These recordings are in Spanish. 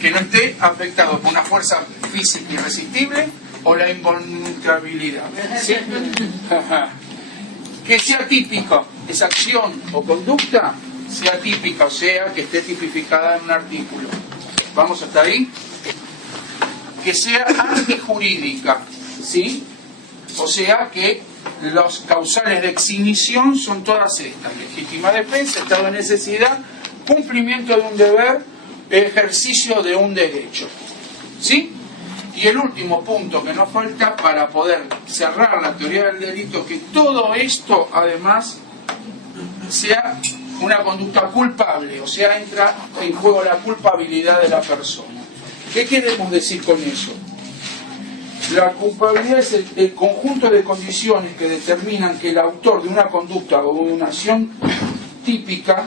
que no esté afectado por una fuerza física irresistible o la invulnerabilidad. ¿Sí? Que sea típico, esa acción o conducta sea típica, o sea, que esté tipificada en un artículo. ¿Vamos hasta ahí? Que sea antijurídica, ¿sí? O sea, que los causales de exhibición son todas estas: legítima defensa, estado de necesidad, cumplimiento de un deber, ejercicio de un derecho. ¿Sí? Y el último punto que nos falta para poder cerrar la teoría del delito, que todo esto además sea una conducta culpable, o sea, entra en juego la culpabilidad de la persona. ¿Qué queremos decir con eso? La culpabilidad es el conjunto de condiciones que determinan que el autor de una conducta o de una acción típica,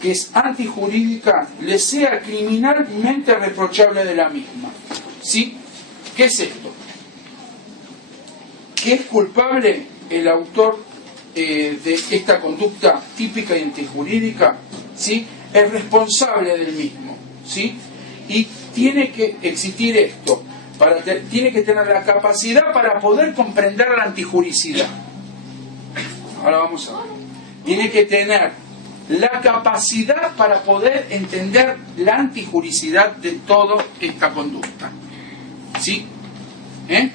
que es antijurídica, le sea criminalmente reprochable de la misma. ¿Sí? ¿Qué es esto? Que es culpable el autor de esta conducta típica y antijurídica, ¿sí? Es responsable del mismo, ¿sí? Y tiene que existir esto, tiene que tener la capacidad para poder comprender la antijuricidad. Ahora vamos a ver. Tiene que tener la capacidad para poder entender la antijuricidad de toda esta conducta. ¿Sí? Te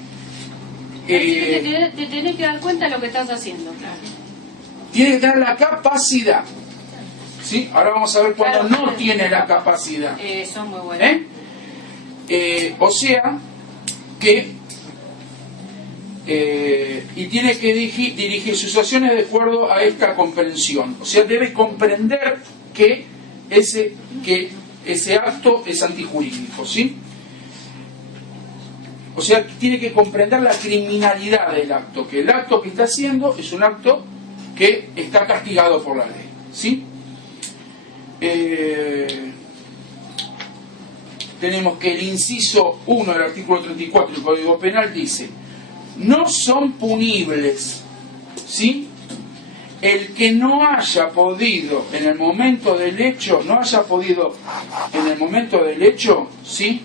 tenés que dar cuenta de lo que estás haciendo. Tiene que tener la capacidad. ¿Sí? Ahora vamos a ver cuando no tiene la capacidad. Eso es muy bueno. O sea, que y tiene que dirigir sus acciones de acuerdo a esta comprensión. O sea, debe comprender que ese acto es antijurídico, ¿sí? O sea, tiene que comprender la criminalidad del acto, que el acto que está haciendo es un acto que está castigado por la ley, ¿sí? Tenemos que el inciso 1 del artículo 34 del Código Penal dice: no son punibles, ¿sí? El que no haya podido en el momento del hecho, ¿sí?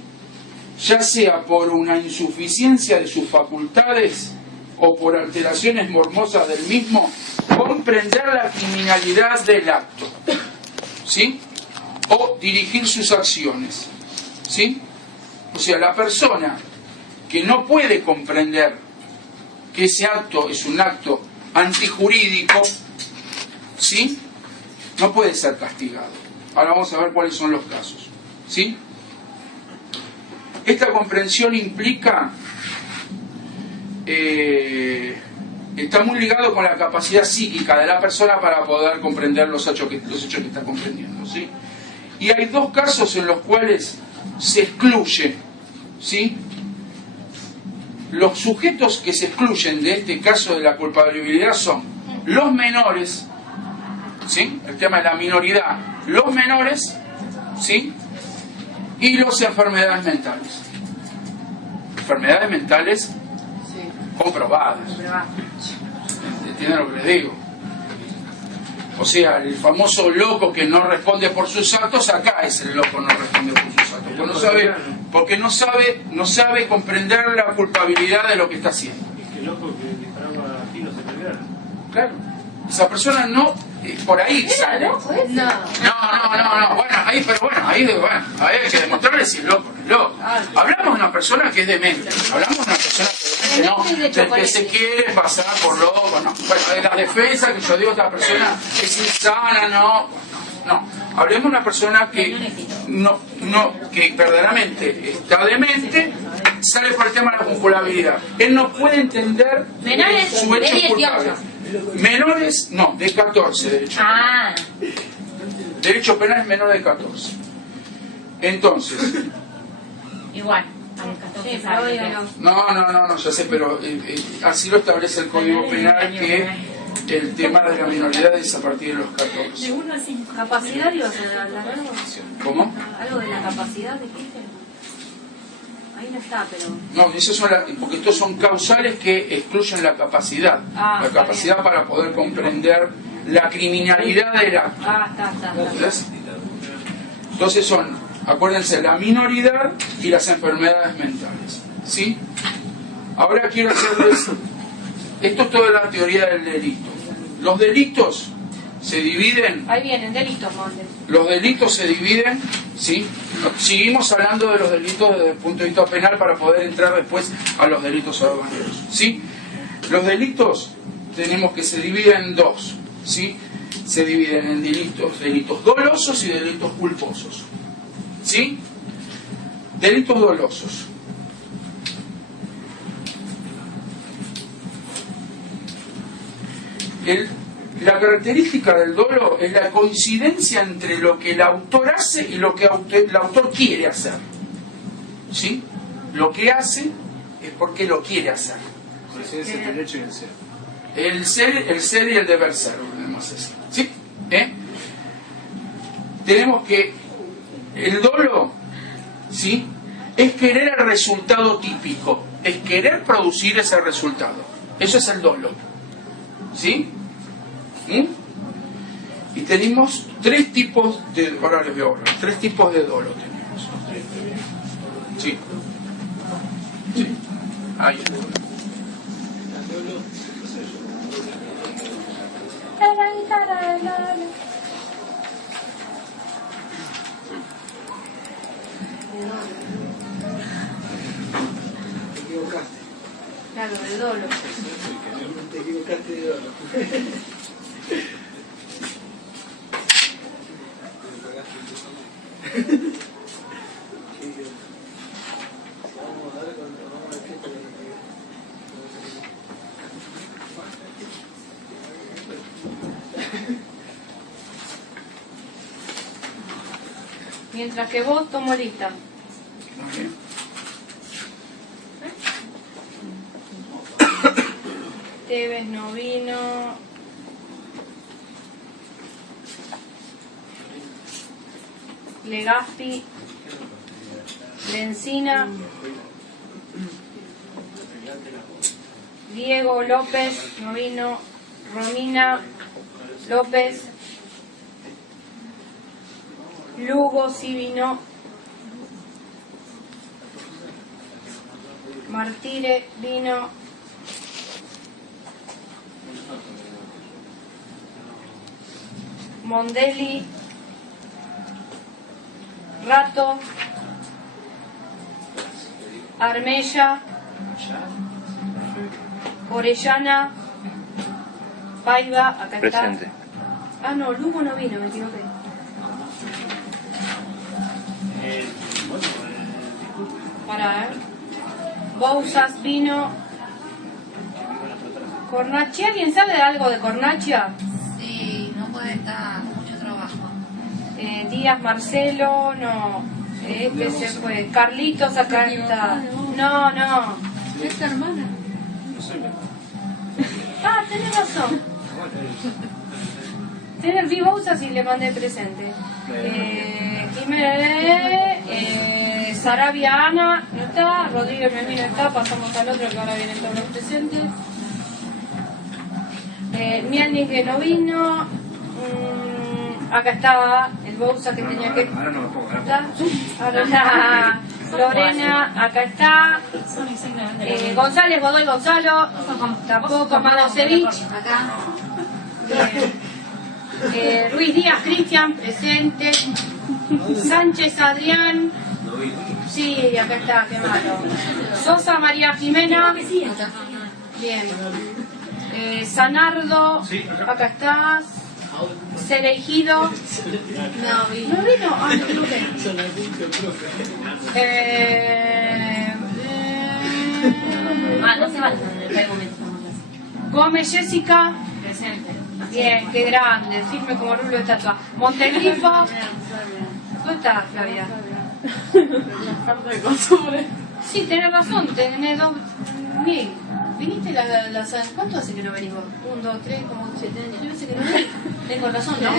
Ya sea por una insuficiencia de sus facultades o por alteraciones mormosas del mismo, comprender la criminalidad del acto, ¿sí? O dirigir sus acciones, ¿sí? O sea, la persona que no puede comprender que ese acto es un acto antijurídico, ¿sí? No puede ser castigado. Ahora vamos a ver cuáles son los casos, ¿sí? Esta comprensión implica, está muy ligado con la capacidad psíquica de la persona para poder comprender los hechos que está comprendiendo, ¿sí? Y hay dos casos en los cuales se excluye, ¿sí? Los sujetos que se excluyen de este caso de la culpabilidad son los menores, ¿sí? El tema de la minoridad, los menores, ¿sí? Y las enfermedades mentales. Enfermedades mentales comprobadas. ¿Entienden lo que les digo? O sea, el famoso loco que no responde por sus actos, acá es el loco no responde por sus actos. Porque no sabe comprender la culpabilidad de lo que está haciendo. Es que el loco que disparaba a tiros se pelearon. Claro. Esa persona no, por ahí sale. No. Bueno, ahí hay que demostrarle si es loco o no es loco. Hablamos de una persona que es demente. Hablamos de una persona que se quiere pasar por loco, no. Bueno, de la defensa que yo digo, esta persona es insana, no. Hablemos de una persona que que verdaderamente está demente, sale por el tema de la culpabilidad. Él no puede entender su hecho culpable. Menores, no, de 14, de hecho. Derecho penal es menor de 14. Entonces. Igual. No, ya sé, pero así lo establece el Código Penal, que el tema de la minoridad es a partir de los 14. De 1 a 5. ¿Capacidad ibas a hablar algo? ¿Cómo? ¿Algo de la capacidad dijiste? Ahí no está, pero... No, esas son porque estos son causales que excluyen la capacidad. La capacidad bien. Para poder comprender la criminalidad del acto. Está. ¿Ves? Entonces son Acuérdense, la minoridad y las enfermedades mentales. ¿Sí? Ahora quiero hacerles... Esto es toda la teoría del delito. Los delitos se dividen... Ahí vienen, delitos, Montes. Los delitos se dividen, ¿sí? Seguimos hablando de los delitos desde el punto de vista penal para poder entrar después a los delitos aduaneros, ¿sí? Los delitos tenemos que se dividen en dos, ¿sí? Se dividen en delitos dolosos y delitos culposos, ¿sí? Delitos dolosos. La característica del dolo es la coincidencia entre lo que el autor hace y lo que el autor quiere hacer. ¿Sí? Lo que hace es porque lo quiere hacer. Coincidencia entre el hecho y el ser. El ser y el deber ser, podemos decir. ¿Sí? Tenemos que el dolo, ¿sí?, es querer el resultado típico, es querer producir ese resultado. Eso es el dolo. ¿Sí? Y tenemos tres tipos de... Ahora les voy a borrar. Tres tipos de dolo tenemos. Sí. Sí. Ahí está. Te equivocaste. Claro, de dolo. Te equivocaste de dolo. Mientras que vos tomo lista. Muy bien. Tevez no vino. Legazpi. Lencina. Diego López no vino. Romina López. Lugo sí vino. Martire vino. Mondelli. Rato. Armella. Orellana. Paiva, acá Presente. está. Ah, no, Lugo no vino, me equivoqué. Para, Bouzas vino. Cornacchia, ¿alguien sabe algo de Cornacchia? Sí, no puede estar, mucho trabajo. Díaz Marcelo, no. Este se fue. Carlitos, acá está. No. ¿Es hermana? No soy yo. Ah, tenés razón. Tener vi Bouzas y le mandé presente. Jiménez, Sarabia Ana, no está. Rodríguez Memino está. Pasamos al otro que ahora vienen todos los presentes. Mialni que no vino. Acá está el Bouza que tenía que... Ahora no me pongo. ¿Está? Ahora está Lorena, acá está. González, Godoy Gonzalo. Tampoco, Madosevich. Acá. Bien. Ruiz Díaz Cristian, presente. Sánchez Adrián. Sí, acá está, qué malo. Sosa María Jimena. Bien. Sanardo, acá estás. Cereijido. No, vi. ¿No vino? Ah, me equivoqué. No se va. Gómez Jessica. Presente. Bien, qué grande, firme como rulo de estatua. Montegrifo. ¿Dónde está, Flavia? Sí, tenés razón, tenés dos. Mil. ¿Viniste ¿cuánto hace que no venís vos? 1, 2, 3, como 7 años. Yo sé que no venís. Tengo razón, ¿no?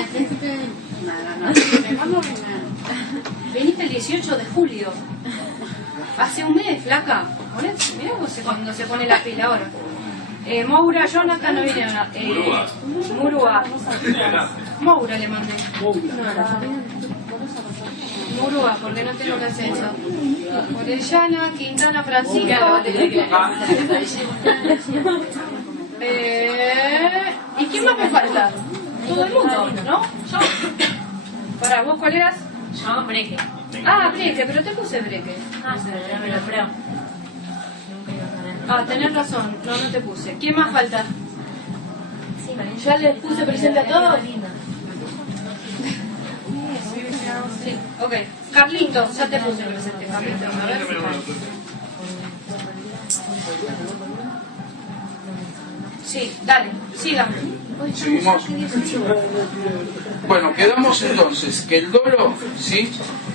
Viniste el 18 de julio. Hace un mes, flaca. Mirá vos cuando se pone la pila ahora. Moura, Jonathan no viene nada. Murúa. Moura le mandé. Murúa, porque no tengo el ascenso. Orellana, Quintana, Francisco. ¿Y quién más me falta? Todo el mundo, ¿no? Yo. Para, ¿vos cuál eras? No, Breque. Ah, Breque, pero te puse Breque. Ah, sí, ya me lo pruebo. Ah, tenés razón, no te puse. ¿Quién más falta? Sí, ¿Ya les puse presente a todos? Sí, ok. Carlitos, ya te puse presente, Carlitos. A ver. Sí, dale, sigan. Seguimos. Bueno, quedamos entonces que el dolo, ¿sí?,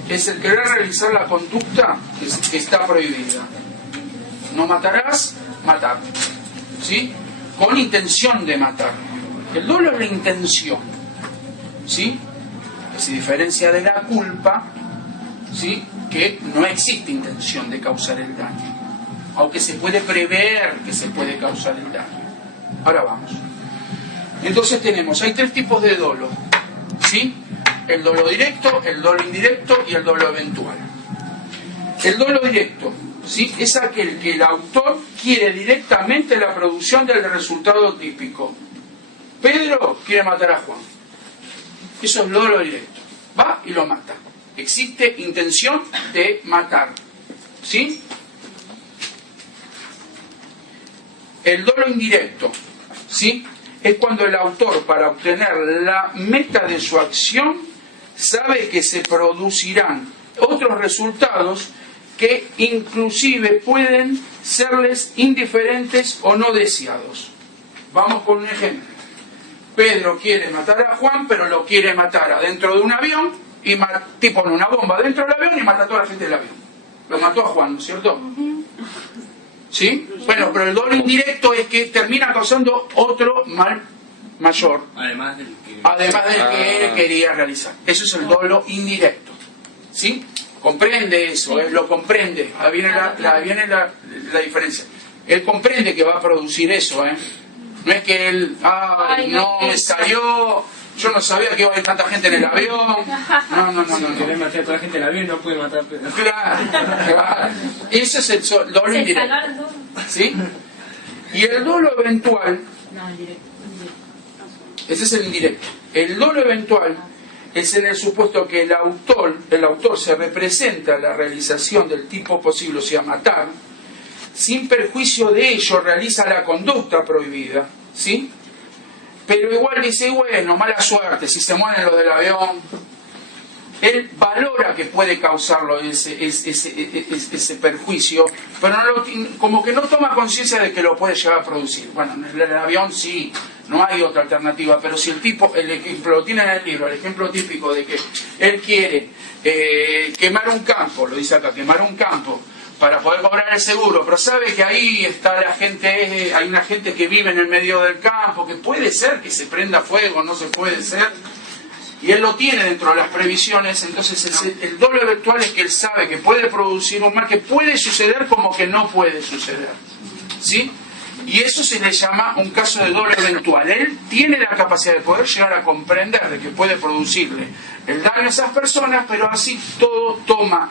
es el querer realizar la conducta que está prohibida. No matarás, matar, ¿sí?, con intención de matar. El dolo es la intención, ¿sí?, que se diferencia de la culpa, ¿sí?, que no existe intención de causar el daño, aunque se puede prever que se puede causar el daño. Ahora vamos. Entonces hay tres tipos de dolo, ¿sí? El dolo directo, el dolo indirecto y el dolo eventual. El dolo directo, ¿sí?, es aquel que el autor quiere directamente la producción del resultado típico. Pedro quiere matar a Juan. Eso es dolo directo. Va y lo mata. Existe intención de matar, ¿sí? El dolo indirecto, ¿sí?, es cuando el autor, para obtener la meta de su acción, sabe que se producirán otros resultados que inclusive pueden serles indiferentes o no deseados. Vamos con un ejemplo. Pedro quiere matar a Juan, pero lo quiere matar adentro de un avión, y pone una bomba dentro del avión y mata a toda la gente del avión. Lo mató a Juan, ¿no es cierto? ¿Sí? Bueno, pero el dolo indirecto es que termina causando otro mal mayor, además del que él quería realizar. Eso es el dolo indirecto, ¿sí? Comprende eso, él lo comprende. Ahí viene la diferencia. Él comprende que va a producir eso, ¿eh? No es que él, no me salió, yo no sabía que iba a haber tanta gente en el avión. No. Querer matar a toda la gente en el avión, no puede matar a Pedro. Claro. Ese es el dolo indirecto, ¿sí? Y el dolo eventual, No, el directo. ese es el indirecto. El dolo eventual es en el supuesto que el autor se representa la realización del tipo posible, o sea, matar, sin perjuicio de ello realiza la conducta prohibida, ¿sí? Pero igual dice, bueno, mala suerte, si se mueren los del avión. Él valora que puede causarlo ese perjuicio, pero como que no toma conciencia de que lo puede llegar a producir. Bueno, en el avión sí, no hay otra alternativa, pero si el ejemplo lo tiene en el libro, el ejemplo típico de que él quiere quemar un campo, lo dice acá, quemar un campo para poder cobrar el seguro, pero sabe que ahí está la gente, hay una gente que vive en el medio del campo, que puede ser que se prenda fuego, no se puede ser, y él lo tiene dentro de las previsiones. Entonces el dolo eventual es que él sabe que puede producir un mal, que puede suceder como que no puede suceder, ¿sí? Y eso se le llama un caso de dolo eventual. Él tiene la capacidad de poder llegar a comprender de que puede producirle el daño a esas personas, pero así todo toma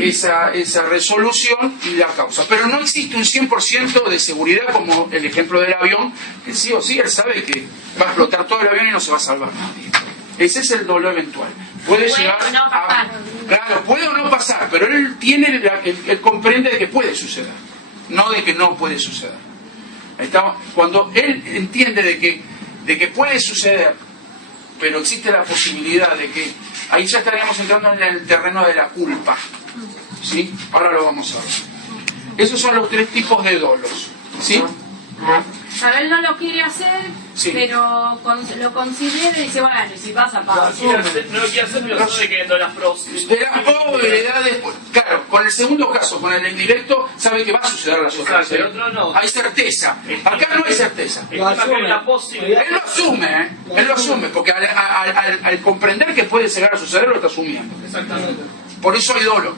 esa resolución y la causa. Pero no existe un 100% de seguridad, como el ejemplo del avión, que sí o sí él sabe que va a explotar todo el avión y no se va a salvar nadie. Ese es el dolo eventual. Puede llegar no pasar. Claro, puede o no pasar, pero él tiene él comprende de que puede suceder, no de que no puede suceder. Cuando él entiende de que puede suceder, pero existe la posibilidad de que, ahí ya estaríamos entrando en el terreno de la culpa, ¿sí? Ahora lo vamos a ver. Esos son los tres tipos de dolos, ¿sí? A él no lo quiere hacer, Sí. pero lo considera y dice, bueno, si pasa, pasa. No lo quiere hacer, pero sabe que dentro de las pros. De las probabilidades, claro, con el segundo caso, con el indirecto, sabe que va a suceder las otras. Exacto, el otro no. Hay certeza. Acá no hay certeza. Estima que hay la posibilidad. Él lo asume, ¿eh? Él lo asume, porque al comprender que puede llegar a suceder, lo está asumiendo. Exactamente. Por eso hay dolo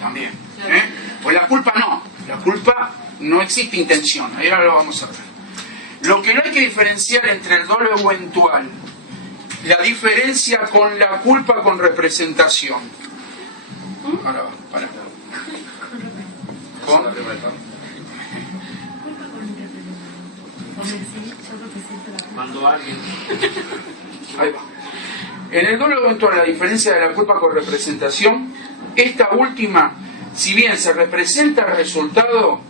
también, ¿eh? Pues la culpa no. La culpa no existe intención. Ahí ahora lo vamos a ver. Lo que no hay que diferenciar entre el dolo eventual, la diferencia con la culpa con representación. Para. Con. Mandó a alguien. Ahí va. En el dolo eventual, la diferencia de la culpa con representación, esta última, si bien se representa el resultado,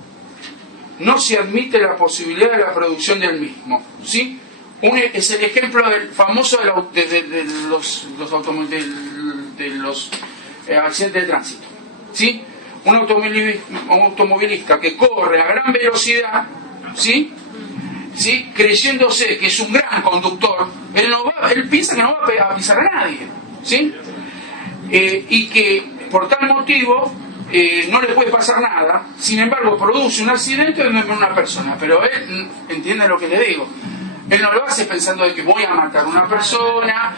no se admite la posibilidad de la producción del mismo, ¿sí? Es el ejemplo del famoso de los accidentes de tránsito, ¿sí? Un automovilista que corre a gran velocidad, ¿sí? ¿Sí? Creyéndose que es un gran conductor, él piensa que no va a pisar a nadie, ¿sí? Y que por tal motivo no le puede pasar nada, sin embargo produce un accidente donde muere una persona, pero él entiende lo que le digo. Él no lo hace pensando de que voy a matar a una persona.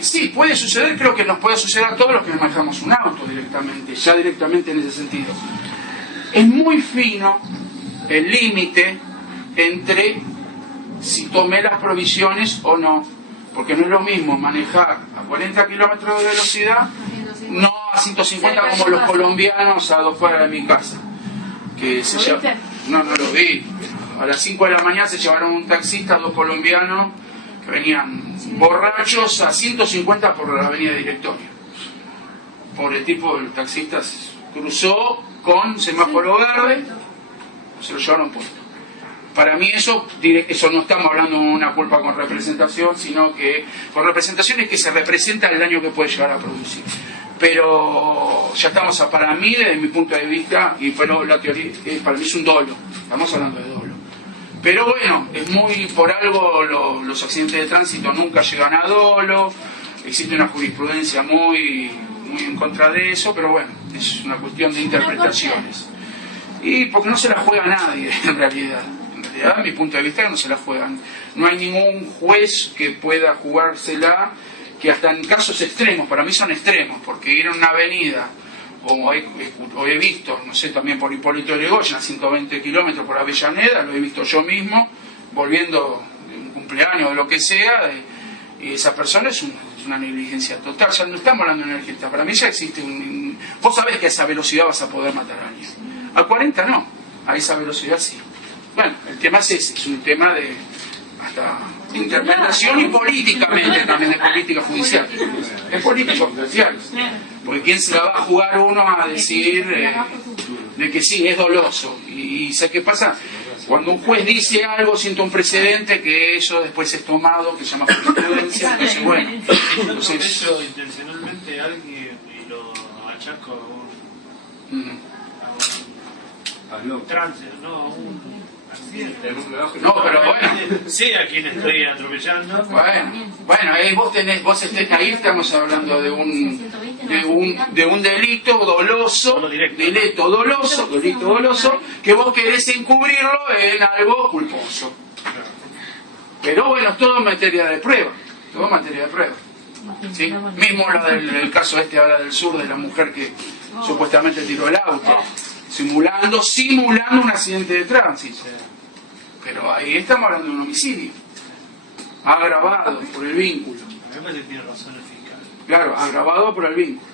Sí, puede suceder, creo que nos puede suceder a todos los que manejamos un auto directamente, ya directamente en ese sentido. Es muy fino el límite entre si tomé las provisiones o no, porque no es lo mismo manejar a 40 kilómetros de velocidad, no a 150 como los colombianos a 2 cuadras de mi casa, que se lleva... No lo vi. A las 5 de la mañana se llevaron un taxista, 2 colombianos que venían borrachos a 150 por la avenida Directorio. Pobre tipo, el taxista cruzó con semáforo verde, se lo llevaron puesto. Para mí eso no estamos hablando de una culpa con representación, sino que con representación es que se representa el daño que puede llegar a producir. Pero ya estamos, para mí, desde mi punto de vista, y pero la teoría, para mí es un dolo, estamos hablando de dolo. Pero bueno, es muy, por algo los accidentes de tránsito nunca llegan a dolo, existe una jurisprudencia muy en contra de eso, pero bueno, es una cuestión de interpretaciones. Y porque no se la juega nadie, en realidad. A mi punto de vista no se la juegan. No hay ningún juez que pueda jugársela, que hasta en casos extremos, para mí son extremos, porque ir en una avenida, o he visto, no sé, también por Hipólito Yrigoyen, a 120 kilómetros por Avellaneda, lo he visto yo mismo, volviendo de un cumpleaños o lo que sea, y esa persona es una negligencia total. Ya no estamos hablando de una negligencia, para mí ya existe vos sabés que a esa velocidad vas a poder matar a alguien. A 40 no, a esa velocidad sí. Bueno, el tema es ese, es un tema de hasta interpretación y políticamente también, de política judicial. Es político judicial. Porque quién se la va a jugar uno a decir de que sí, es doloso. Y ¿sabes qué pasa? Cuando un juez dice algo, siente un precedente que eso después es tomado, que se llama jurisprudencia, entonces bueno. Entonces, hecho intencionalmente a alguien y lo achaco a un trance, no a un accidente. No, pero bueno. Sé a quién estoy atropellando. Bueno, ahí estamos hablando de un delito doloso, delito doloso, que vos querés encubrirlo en algo culposo. Pero bueno, es todo materia de prueba, ¿sí? Mismo el caso ahora del sur, de la mujer que supuestamente tiró el auto, simulando un accidente de tránsito. Pero ahí estamos hablando de un homicidio agravado por el vínculo. A mí me tiene razón el fiscal. Claro, agravado por el vínculo.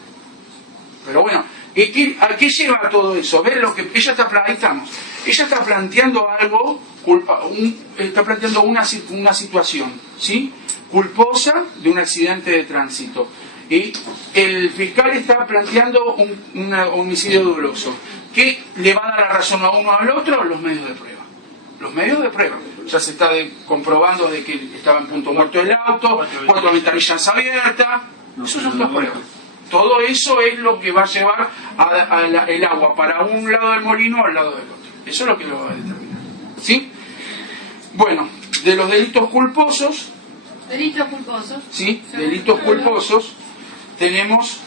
Pero bueno, ¿a qué lleva todo eso? ¿Ves lo que ella está ahí estamos? Ella está planteando algo, está planteando una situación, ¿sí? Culposa de un accidente de tránsito. Y el fiscal está planteando un homicidio doloso. ¿Qué le va a dar la razón a uno al otro? Los medios de prueba. Los medios de prueba. Ya se está comprobando de que estaba en punto muerto el auto, 4 ventanillas abiertas. Eso son las pruebas. Todo eso es lo que va a llevar el agua para un lado del molino o al lado del otro. Eso es lo que lo va a determinar. ¿Sí? Bueno, de los delitos culposos. ¿Sí? Delitos culposos. Tenemos,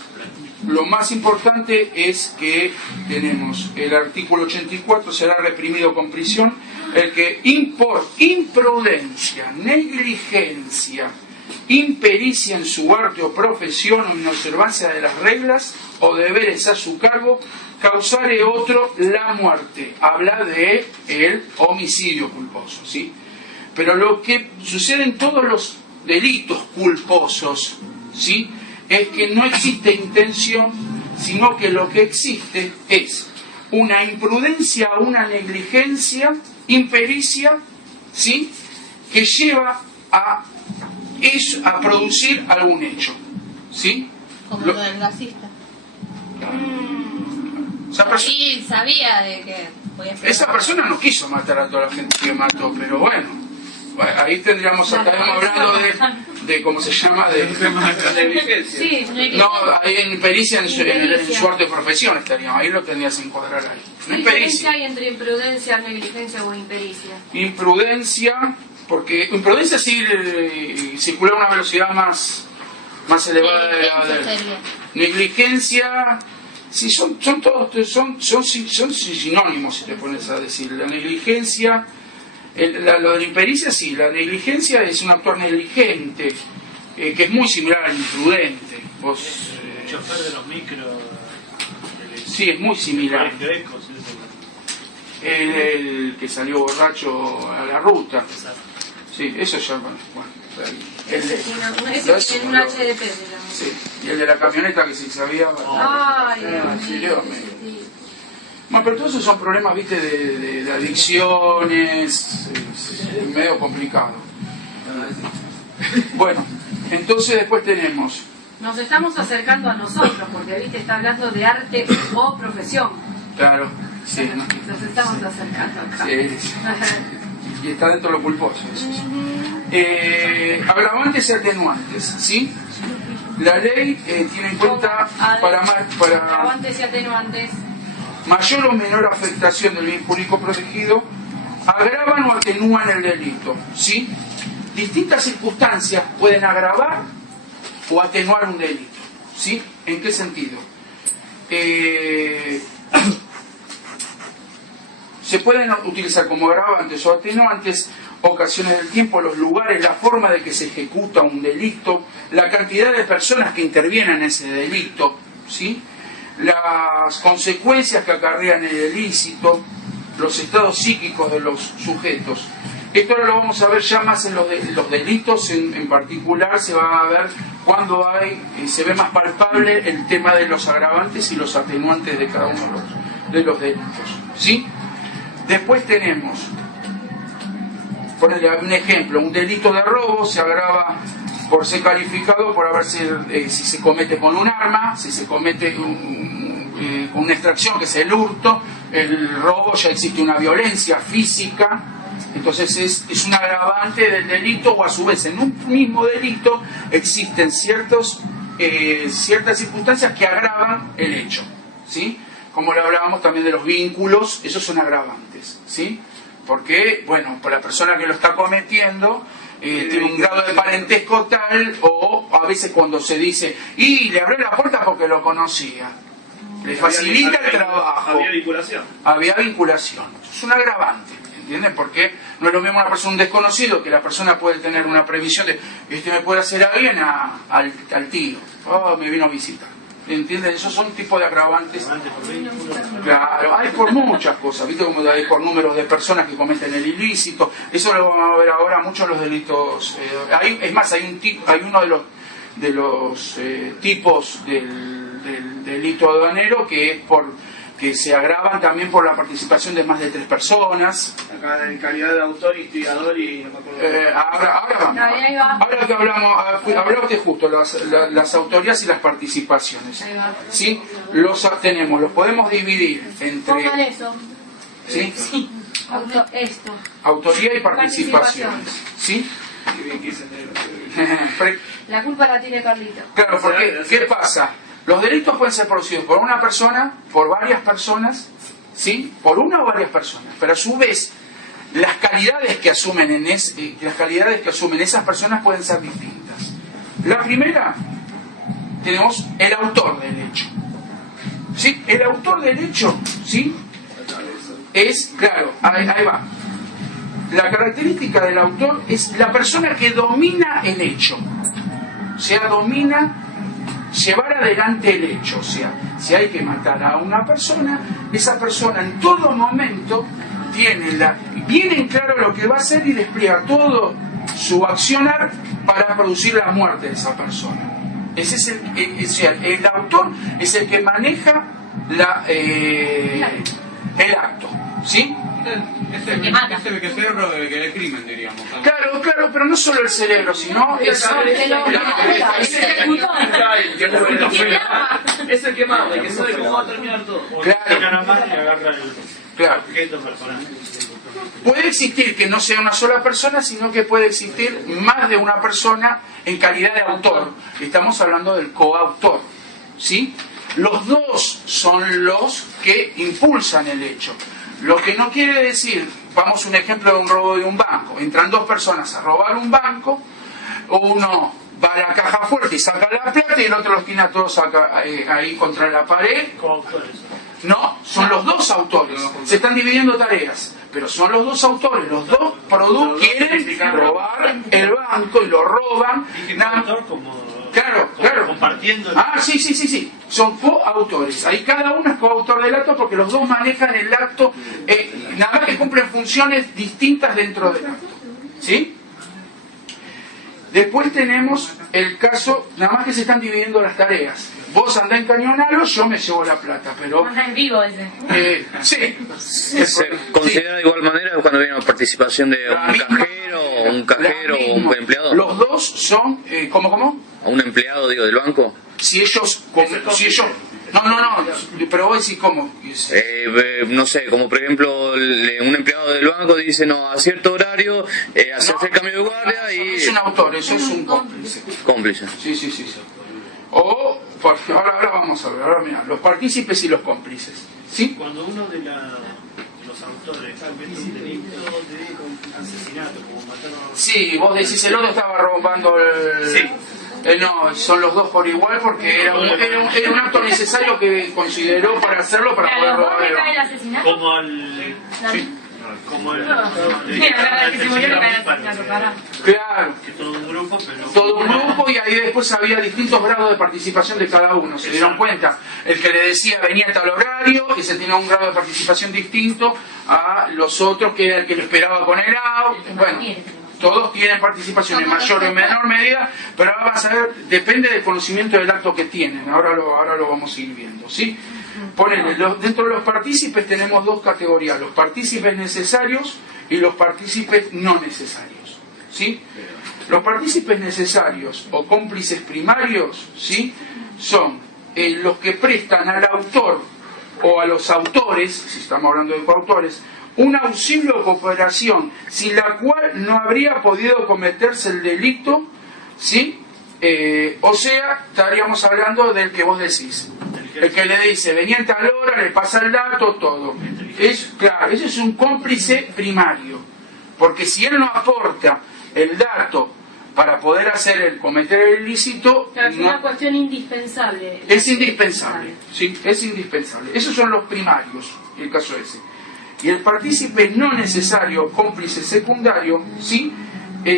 lo más importante es que tenemos el artículo 84, será reprimido con prisión el que por imprudencia, negligencia, impericia en su arte o profesión o inobservancia de las reglas o deberes a su cargo, causare otro la muerte. Habla de el homicidio culposo, ¿sí? Pero lo que sucede en todos los delitos culposos, ¿sí?, es que no existe intención sino que lo que existe es una imprudencia, una negligencia, impericia, ¿sí?, que lleva a producir algún hecho, ¿sí? Como lo del gasista. Sí, sabía de que podía ser. Esa persona no quiso matar a toda la gente que mató, pero bueno, ahí estaríamos hablando de ¿cómo se llama? De negligencia. Sí, No, ahí en pericia, en su arte de profesión estaríamos, ahí lo tendrías que encuadrar ahí. No ¿Qué es diferencia pericia. hay entre imprudencia, negligencia o impericia? Imprudencia, porque imprudencia sí circular a una velocidad más elevada de la negligencia. Sí, son todos son sinónimos, si te pones a decir. La negligencia, lo de la impericia, sí, la negligencia es un actuar negligente, que es muy similar al imprudente. El chofer de los micros. Sí, es muy similar. El que salió borracho a la ruta. Sí, eso ya, bueno. Ese tiene un HDP, se llama. Sí, y el de la camioneta que sí sabía. Ay, Dios mío. Bueno, pero todos esos son problemas, viste, de adicciones, es medio complicado. Bueno, entonces después tenemos... Nos estamos acercando a nosotros, porque viste, está hablando de arte o profesión. Claro, sí. Nos estamos acercando acá. Sí, y está dentro de lo culposo. Agravantes y atenuantes, ¿sí? La ley tiene en cuenta Agravantes y atenuantes. mayor o menor afectación del bien público protegido, agravan o atenúan el delito, ¿sí? Distintas circunstancias pueden agravar o atenuar un delito, ¿sí? ¿En qué sentido? Se pueden utilizar como agravantes o atenuantes ocasiones del tiempo, los lugares, la forma de que se ejecuta un delito, la cantidad de personas que intervienen en ese delito, ¿sí?, las consecuencias que acarrean el ilícito, los estados psíquicos de los sujetos. Esto ahora lo vamos a ver ya más en los delitos en particular, se va a ver cuando se ve más palpable el tema de los agravantes y los atenuantes de cada uno de los delitos, ¿sí? Después tenemos, ponerle un ejemplo, un delito de robo se agrava por ser calificado por haber sido, si se comete con un arma, si se comete con una extracción que es el hurto, el robo ya existe una violencia física, entonces es un agravante del delito, o a su vez en un mismo delito existen ciertas circunstancias que agravan el hecho, ¿sí? Como le hablábamos también de los vínculos, esos son agravantes, ¿sí? Porque, bueno, por la persona que lo está cometiendo tiene un grado de parentesco tal, o a veces cuando se dice, y le abrió la puerta porque lo conocía, le facilita el trabajo. Había vinculación. Había vinculación. Es un agravante, ¿entienden? Porque no es lo mismo una persona, un desconocido, que la persona puede tener una previsión de, me puede hacer a bien al tío, me vino a visitar. ¿Entienden? Esos son tipos de agravantes. Claro, hay por muchas cosas, ¿viste? Como hay por números de personas que cometen el ilícito. Eso lo vamos a ver ahora, muchos de los delitos. Es más, hay uno de los tipos del delito aduanero que es que se agravan también por la participación de más de 3 personas. Acá en calidad de autor, instigador y no me acuerdo. Ahora vamos. Ahora que hablaba usted justo, las autorías y las participaciones. ¿Sí? Los podemos dividir entre... Pongan eso. ¿Sí? Esto. Autoría y participaciones. ¿Sí? Qué bien que hice el La culpa la tiene Carlito. Claro, porque ¿qué pasa? Los delitos pueden ser producidos por una persona, por varias personas, ¿sí? Por una o varias personas, pero a su vez las calidades que asumen esas personas pueden ser distintas. La primera, tenemos el autor del hecho, ¿sí? El autor del hecho, ¿sí? Es, claro, ahí va. La característica del autor es la persona que domina el hecho, o sea, domina llevar adelante el hecho. O sea, si hay que matar a una persona, esa persona en todo momento viene en claro lo que va a hacer y despliega todo su accionar para producir la muerte de esa persona. Ese es el autor es el que maneja el acto, ¿sí? Es el que cerebro del crimen, diríamos. Claro, pero no solo el cerebro, sino Es el que manda, que sabe cómo va a terminar todo. Claro. Puede existir que no sea una sola persona, sino que puede existir más de una persona en calidad de autor. Estamos hablando del coautor, ¿sí? Los dos son los que impulsan el hecho. Lo que no quiere decir, vamos a un ejemplo de un robo de un banco. Entran dos personas a robar un banco, uno va a la caja fuerte y saca la plata y el otro los tiene a todos ahí contra la pared. No, son los dos autores. Se están dividiendo tareas, pero son los dos autores. Los dos quieren robar el banco y lo roban. Claro. Compartiendo. Sí. Son coautores. Ahí cada uno es coautor del acto porque los dos manejan el acto, nada más que cumplen funciones distintas dentro del acto. ¿Sí? Después tenemos el caso, nada más que se están dividiendo las tareas. Vos andá en cañonalo, yo me llevo la plata, pero... Anda en vivo ese. Sí. Se considera de igual manera cuando viene una participación de un cajero o un empleado. Los dos son... ¿Cómo? ¿A un empleado, digo, del banco? Si ellos... No, pero vos decís ¿cómo? No sé, como por ejemplo un empleado del banco dice no, a cierto horario se hace el cambio de guardia y... Es un autor, eso es un cómplice. Cómplice. Sí. O, ahora vamos a ver, ahora mira, los partícipes y los cómplices. ¿Sí? Cuando uno de los autores comete un delito de asesinato, como mataron a... Sí, vos decís el otro estaba robando el... Sí. No, son los dos por igual porque era un acto necesario que consideró para hacerlo para poder robar el banco. asesinato? Como el... Sí. Como el... Mira, que se murió le cae el asesinato, para. Claro. Que todo un grupo, pero... Todo un grupo y ahí después había distintos grados de participación de cada uno, ¿se dieron cuenta? El que le decía venía a tal horario, ese tenía un grado de participación distinto a los otros que era el que lo esperaba con el auto. Bueno, todos tienen participación en mayor o en menor medida, pero ahora vas a ver, depende del conocimiento del acto que tienen, ahora lo vamos a ir viendo, ¿sí? Dentro de los partícipes tenemos dos categorías, los partícipes necesarios y los partícipes no necesarios, ¿sí? Los partícipes necesarios o cómplices primarios, ¿sí? Son los que prestan al autor o a los autores, si estamos hablando de coautores, un auxilio o cooperación sin la cual no habría podido cometerse el delito, ¿sí? O sea, estaríamos hablando del que vos decís, el que le dice venía en tal hora, le pasa el dato, todo. Claro, ese es un cómplice primario, porque si él no aporta el dato para poder cometer el ilícito, claro, es una cuestión indispensable. Es indispensable, sí, es indispensable. Esos son los primarios, el caso ese. Y el partícipe no necesario, cómplice secundario, ¿sí?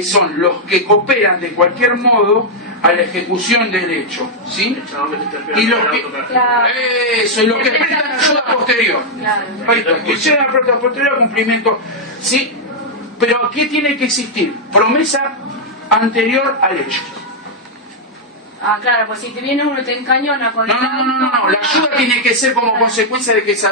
Son los que cooperan de cualquier modo a la ejecución del hecho, ¿sí? Y los que, y los que prestan ayuda posterior. Ahí está, que llegan a ayuda posterior cumplimiento, ¿sí? Pero ¿qué tiene que existir? Promesa anterior al hecho. Ah, claro, pues si te viene uno y te encañona con... No, la ayuda tiene que ser como consecuencia de que se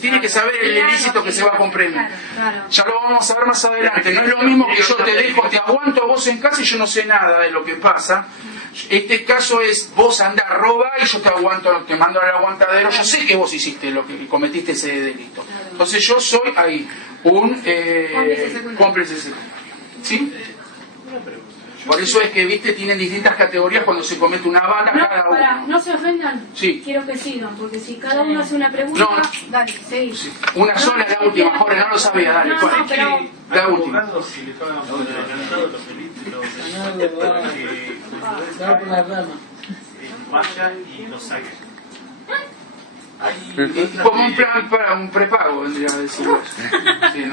tiene que saber el ilícito que se va a comprender. Claro. Ya lo vamos a ver más adelante. No es lo mismo que yo te dejo, te aguanto a vos en casa y yo no sé nada de lo que pasa. Este caso es vos andás, roba y yo te aguanto, te mando al aguantadero. Yo sé que vos hiciste lo que cometiste ese delito. Entonces yo soy ahí un cómplice secundario. ¿Sí? Por eso es que, viste, tienen distintas categorías cuando se comete una bala cada uno. No se ofendan, sí. Quiero que sigan, porque si cada uno hace una pregunta, dale, seguí. Sí. Una sola es la última, Jorge, no lo sabía, dale. Pero... La última. Si le pagan por adelantado los delitos, vayan y lo saquen. Como un plan para un prepago, vendría a decirlo.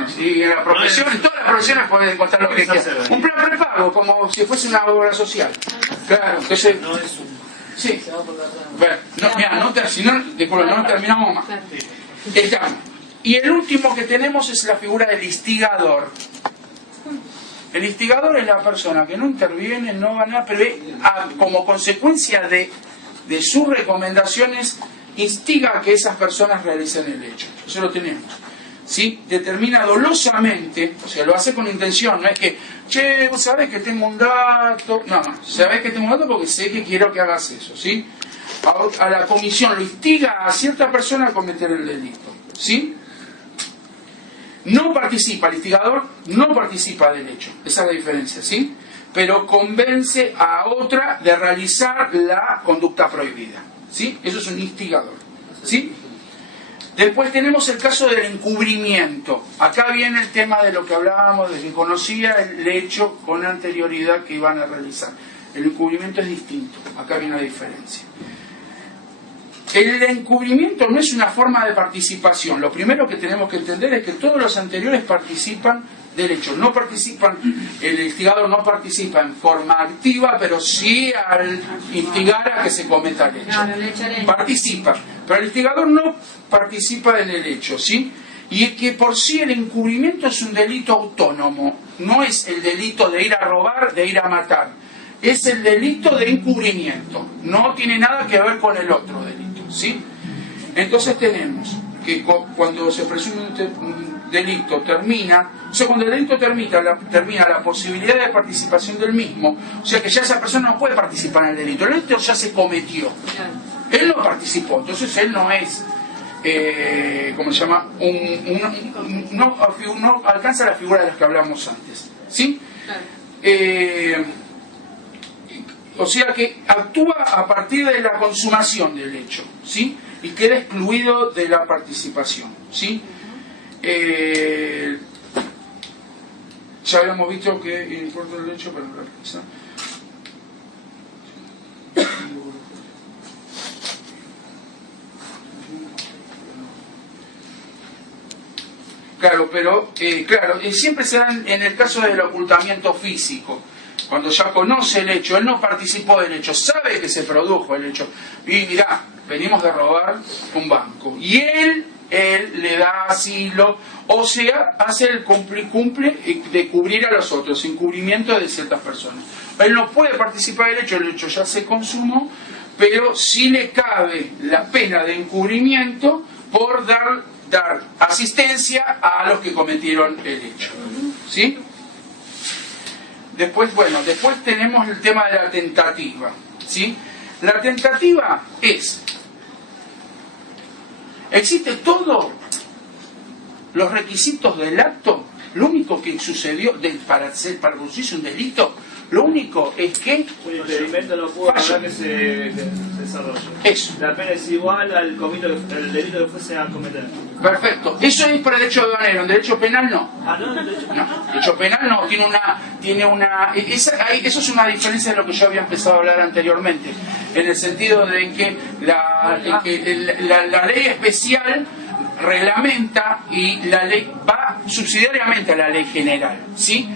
Sí, en la profesión, en todas las profesiones pueden encontrar lo que quieran. Un plan prepago, como si fuese una obra social. Claro, entonces. No es un. Sí. Bueno, mira, si no terminamos más. Estamos. Y el último que tenemos es la figura del instigador. El instigador es la persona que no interviene, no va a nada, pero como consecuencia de sus recomendaciones, instiga a que esas personas realicen el hecho. Eso lo tenemos. ¿Sí? Determina dolosamente, o sea, lo hace con intención, no es que, che, vos sabés que tengo un dato, no, sabés que tengo un dato porque sé que quiero que hagas eso, ¿sí? A la comisión lo instiga a cierta persona a cometer el delito, ¿sí? No participa, el instigador no participa del hecho, esa es la diferencia, ¿sí? Pero convence a otra de realizar la conducta prohibida, ¿sí? Eso es un instigador, ¿sí? Después tenemos el caso del encubrimiento. Acá viene el tema de lo que hablábamos, de que conocía el hecho con anterioridad que iban a realizar. El encubrimiento es distinto, acá viene la diferencia. El encubrimiento no es una forma de participación. Lo primero que tenemos que entender es que todos los anteriores participan del hecho. No participan, el instigador no participa en forma activa, pero sí al instigar a que se cometa el hecho. Participa, pero el instigador no participa en el hecho, ¿sí? Y es que por sí el encubrimiento es un delito autónomo. No es el delito de ir a robar, de ir a matar. Es el delito de encubrimiento. No tiene nada que ver con el otro delito, ¿sí? Entonces tenemos que cuando se presume un delito termina, o sea, cuando el delito termina la posibilidad de participación del mismo, o sea que ya esa persona no puede participar en el delito ya se cometió. Él no participó, entonces él no es, ¿cómo se llama? No alcanza la figura de las que hablamos antes, ¿sí? O sea que actúa a partir de la consumación del hecho, ¿sí? Y queda excluido de la participación, ¿sí? Ya habíamos visto que importa el hecho para realizar. Claro, pero claro, siempre se dan en el caso del ocultamiento físico. Cuando ya conoce el hecho, él no participó del hecho, sabe que se produjo el hecho. Y mirá, venimos de robar un banco. Y él le da asilo, o sea, hace el cumple de cubrir a los otros, encubrimiento de ciertas personas. Él no puede participar del hecho, el hecho ya se consumó, pero sí le cabe la pena de encubrimiento por dar asistencia a los que cometieron el hecho. ¿Sí? Después tenemos el tema de la tentativa, ¿sí? La tentativa existe todo los requisitos del acto. Lo único que sucedió para producirse un delito, lo único es que un experimento no pudo lograr que se desarrolle. Eso. La pena es igual al delito que fuese a cometer. Perfecto. Eso es para el derecho aduanero. En derecho penal no. Ah, no, en derecho penal. No, derecho penal no. Eso es una diferencia de lo que yo había empezado a hablar anteriormente, en el sentido de que la ley especial reglamenta y la ley va subsidiariamente a la ley general, ¿sí?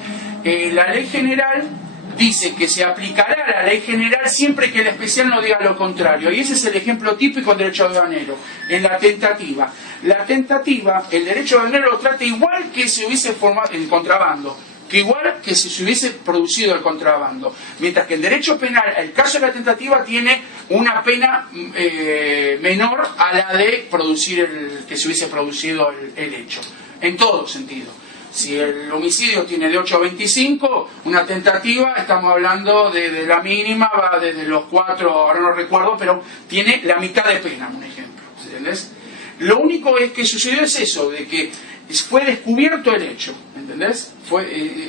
La ley general dice que se aplicará la ley general siempre que el especial no diga lo contrario, y ese es el ejemplo típico del derecho aduanero. En la tentativa, el derecho aduanero lo trata igual que si hubiese formado el contrabando, que igual que si se hubiese producido el contrabando, mientras que el derecho penal, el caso de la tentativa, tiene una pena menor a la de que se hubiese producido el hecho, en todo sentido. Si el homicidio tiene de 8 a 25, una tentativa, estamos hablando de la mínima, va desde los 4, ahora no recuerdo, pero tiene la mitad de pena, un ejemplo, ¿entendés? Lo único que sucedió es eso, de que fue descubierto el hecho, ¿entendés?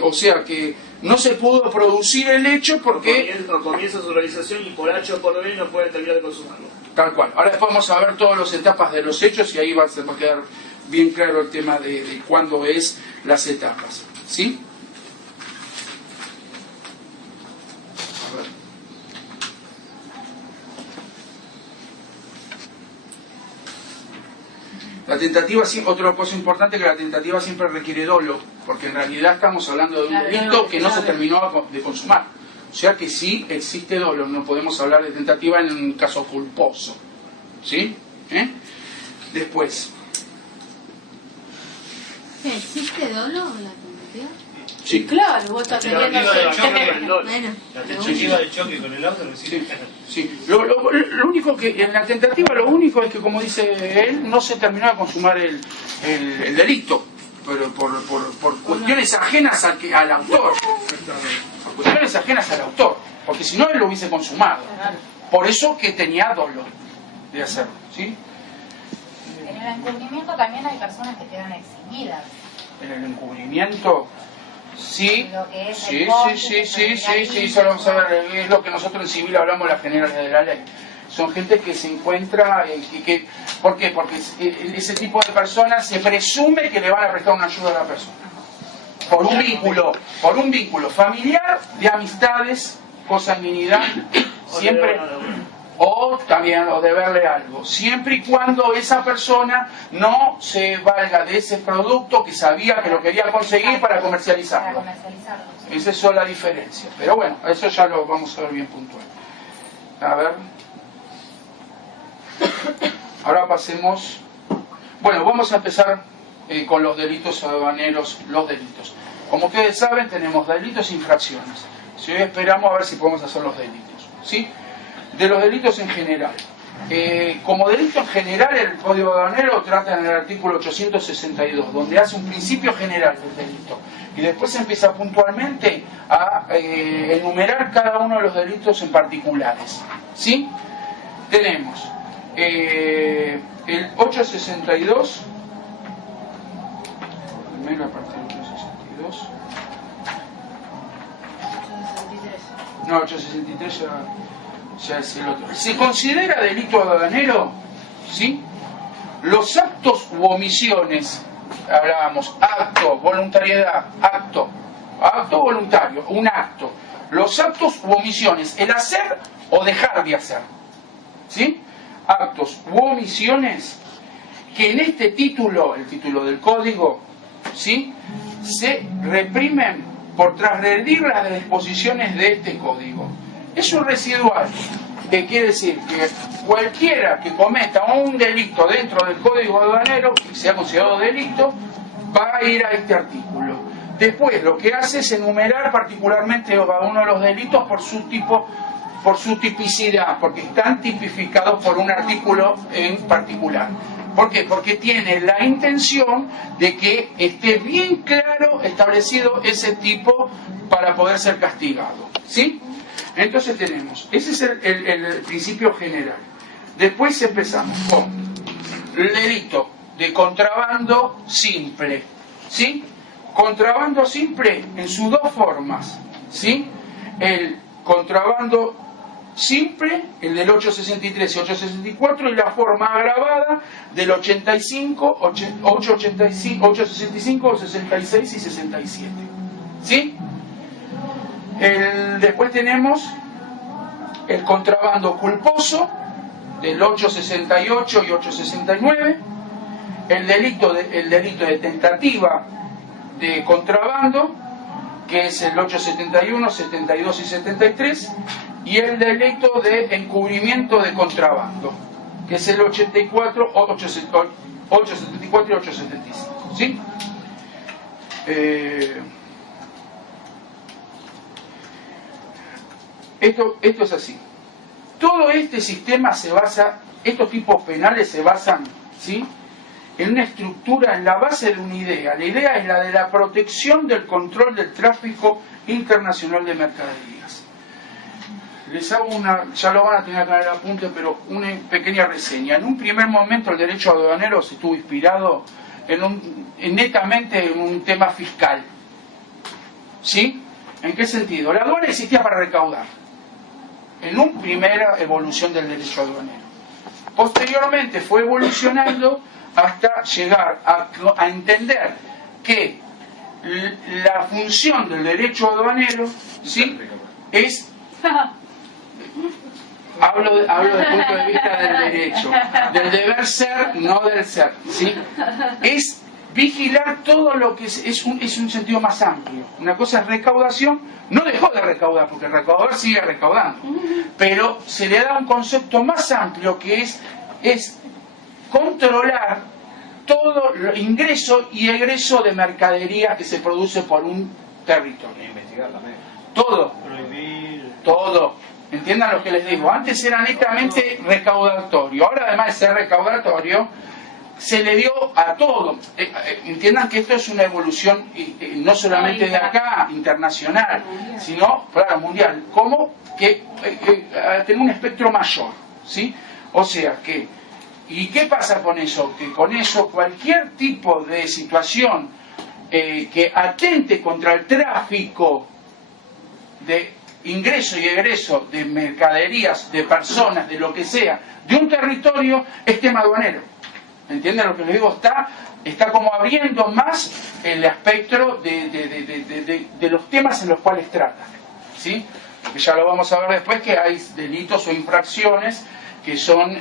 O sea que no se pudo producir el hecho porque comienza su realización y por H o por B no puede terminar de consumarlo. Tal cual. Ahora después vamos a ver todas las etapas de los hechos y ahí va a quedar bien claro el tema de cuándo es las etapas, ¿sí? A ver. La tentativa, otra cosa importante, que la tentativa siempre requiere dolo, porque en realidad estamos hablando de un delito que no se terminó de consumar. O sea que sí existe dolo, no podemos hablar de tentativa en un caso culposo, ¿sí? Después. ¿Existe dolo en la tentativa? Sí. Claro, vos estás Pero teniendo... arriba del choque con el dólar. Bueno, La tentativa del choque con el auto no existe. Sí. Lo único que en la tentativa, lo único es que, como dice él, no se terminó de consumar el delito, pero por cuestiones ajenas al autor. Por cuestiones ajenas al autor, porque si no él lo hubiese consumado. Por eso que tenía dolor de hacerlo, ¿sí? En el encubrimiento también hay personas que quedan eximidas. En el encubrimiento, sí, Lo que es sí, el cómplice, sí, el solo vamos a ver, es lo que nosotros en civil hablamos las generales de la ley. Son gente que se encuentra, ¿por qué? Porque ese tipo de personas se presume que le van a prestar una ayuda a la persona. Por un vínculo familiar, de amistades, consanguinidad, siempre, o también o deberle algo, siempre y cuando esa persona no se valga de ese producto que sabía que lo quería conseguir para comercializarlo. Esa es la diferencia. Pero bueno, eso ya lo vamos a ver bien puntual. A ver. Ahora pasemos. Bueno, vamos a empezar con los delitos aduaneros, los delitos. Como ustedes saben, tenemos delitos e infracciones. Si hoy esperamos a ver si podemos hacer los delitos, ¿sí? De los delitos en general. Como delito en general, el Código Aduanero trata en el artículo 862, donde hace un principio general del delito. Y después empieza puntualmente a enumerar cada uno de los delitos en particulares, ¿sí? Tenemos el 862, primero a partir del 862. No, 863 ya es el otro. Se considera delito aduanero, ¿sí? Los actos u omisiones, hablábamos, acto, voluntariedad, acto voluntario, un acto. Los actos u omisiones, el hacer o dejar de hacer, ¿sí? Actos u omisiones que en este título, el título del código, ¿sí?, se reprimen por transgredir las disposiciones de este código. Es un residual, que quiere decir que cualquiera que cometa un delito dentro del código aduanero y sea considerado delito, va a ir a este artículo. Después lo que hace es enumerar particularmente cada uno de los delitos por su tipo, por su tipicidad, porque están tipificados por un artículo en particular. ¿Por qué? Porque tiene la intención de que esté bien claro establecido ese tipo para poder ser castigado, ¿sí? Entonces tenemos, ese es el principio general. Después empezamos con el delito de contrabando simple, ¿sí? Contrabando simple en sus dos formas, ¿sí? El contrabando simple, el del 863 y 864, y la forma agravada del 85, 865, 66 y 67. ¿Sí? Después tenemos el contrabando culposo del 868 y 869, el delito de tentativa de contrabando, que es el 871, 72 y 73, y el delito de encubrimiento de contrabando, que es el 84, 874 y 875. ¿Sí? Esto es así. Todo este sistema se basa, estos tipos penales se basan, ¿sí?, en una estructura, en la base de una idea. La idea es la de la protección del control del tráfico internacional de mercaderías. Les hago ya lo van a tener acá en el apunte, pero una pequeña reseña. En un primer momento el derecho aduanero se estuvo inspirado netamente en un tema fiscal. ¿Sí? ¿En qué sentido? La aduana existía para recaudar, en una primera evolución del derecho aduanero. Posteriormente fue evolucionando hasta llegar a entender que la función del derecho aduanero, ¿sí?, es... Hablo desde el punto de vista del derecho, del deber ser, no del ser, ¿sí? Es vigilar todo lo que es un sentido más amplio. Una cosa es recaudación, no dejó de recaudar, porque el recaudador sigue recaudando, pero se le da un concepto más amplio que es controlar todo el ingreso y egreso de mercadería que se produce por un territorio. Investigar también. Todo, Prohibir. todo. Entiendan lo que les digo. Antes era netamente recaudatorio. Ahora, además de ser recaudatorio, se le dio a todo. Entiendan que esto es una evolución no solamente de acá, internacional, sino, claro, mundial. Como que tener un espectro mayor, ¿sí? O sea que, ¿y qué pasa con eso? Que con eso cualquier tipo de situación que atente contra el tráfico de ingreso y egreso de mercaderías, de personas, de lo que sea, de un territorio, es tema aduanero. ¿Entienden lo que les digo? Está como abriendo más el espectro de los temas en los cuales trata, ¿sí? Porque ya lo vamos a ver después, que hay delitos o infracciones que son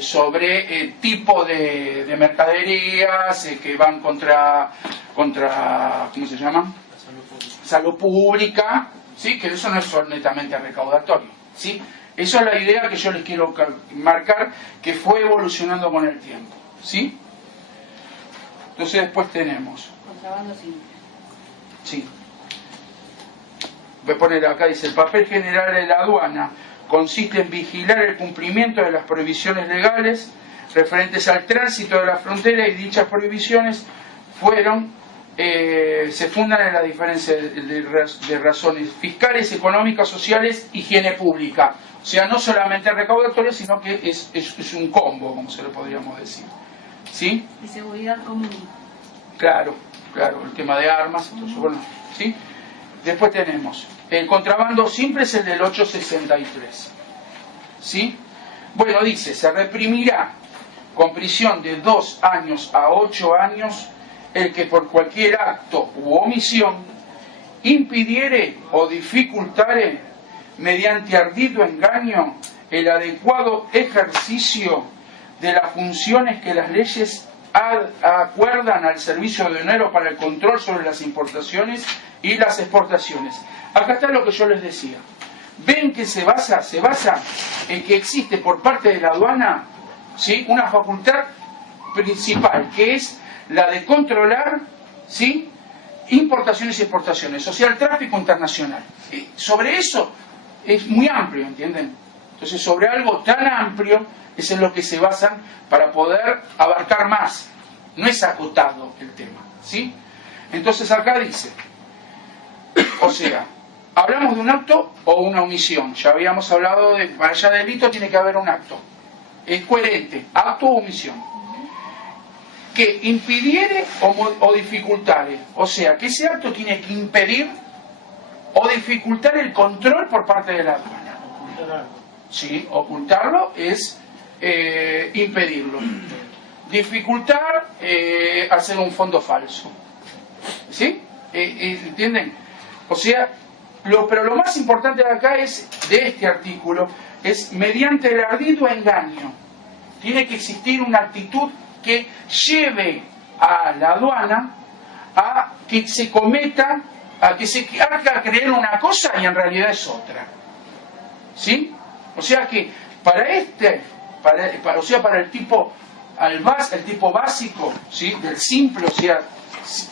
sobre tipo de mercaderías que van contra, ¿cómo se llama? Salud pública, ¿sí? Que eso no es netamente recaudatorio, ¿sí? Esa es la idea que yo les quiero marcar, que fue evolucionando con el tiempo, ¿sí? Entonces después tenemos... Contrabando simple. Sí. Voy a poner acá, dice, el papel general de la aduana consiste en vigilar el cumplimiento de las prohibiciones legales referentes al tránsito de la frontera, y dichas prohibiciones se fundan en la diferencia de razones fiscales, económicas, sociales, higiene pública. O sea, no solamente recaudatoria, sino que es un combo, como se lo podríamos decir. ¿Sí? Y seguridad común. Claro, el tema de armas, entonces, bueno, ¿sí? Después tenemos, el contrabando simple es el del 863, ¿sí? Bueno, dice, se reprimirá con prisión de 2 años a 8 años el que por cualquier acto u omisión impidiere o dificultare mediante ardido engaño el adecuado ejercicio de las funciones que las leyes acuerdan al servicio de aduanero para el control sobre las importaciones y las exportaciones. Acá está lo que yo les decía. Ven que se basa en que existe por parte de la aduana, ¿sí?, una facultad principal, que es la de controlar, ¿sí?, importaciones y exportaciones, o sea, el tráfico internacional. Sobre eso es muy amplio, ¿entienden? Entonces, sobre algo tan amplio es en lo que se basan para poder abarcar más. No es acotado el tema, ¿sí? Entonces acá dice, o sea, hablamos de un acto o una omisión. Ya habíamos hablado de, para allá delito tiene que haber un acto. Es coherente, acto o omisión. Que impidiere o dificultare. O sea, que ese acto tiene que impedir o dificultar el control por parte de la aduana. Ocultar algo. Sí, ocultarlo es impedirlo. Dificultar, hacer un falso. ¿Sí? ¿Entienden? O sea, pero lo más importante de acá es, de este artículo, es mediante el ardido engaño. Tiene que existir una actitud que lleve a la aduana a que se cometa, a que se haga creer una cosa y en realidad es otra. ¿Sí? O sea que para el tipo el tipo básico, ¿sí?, del simple, o sea,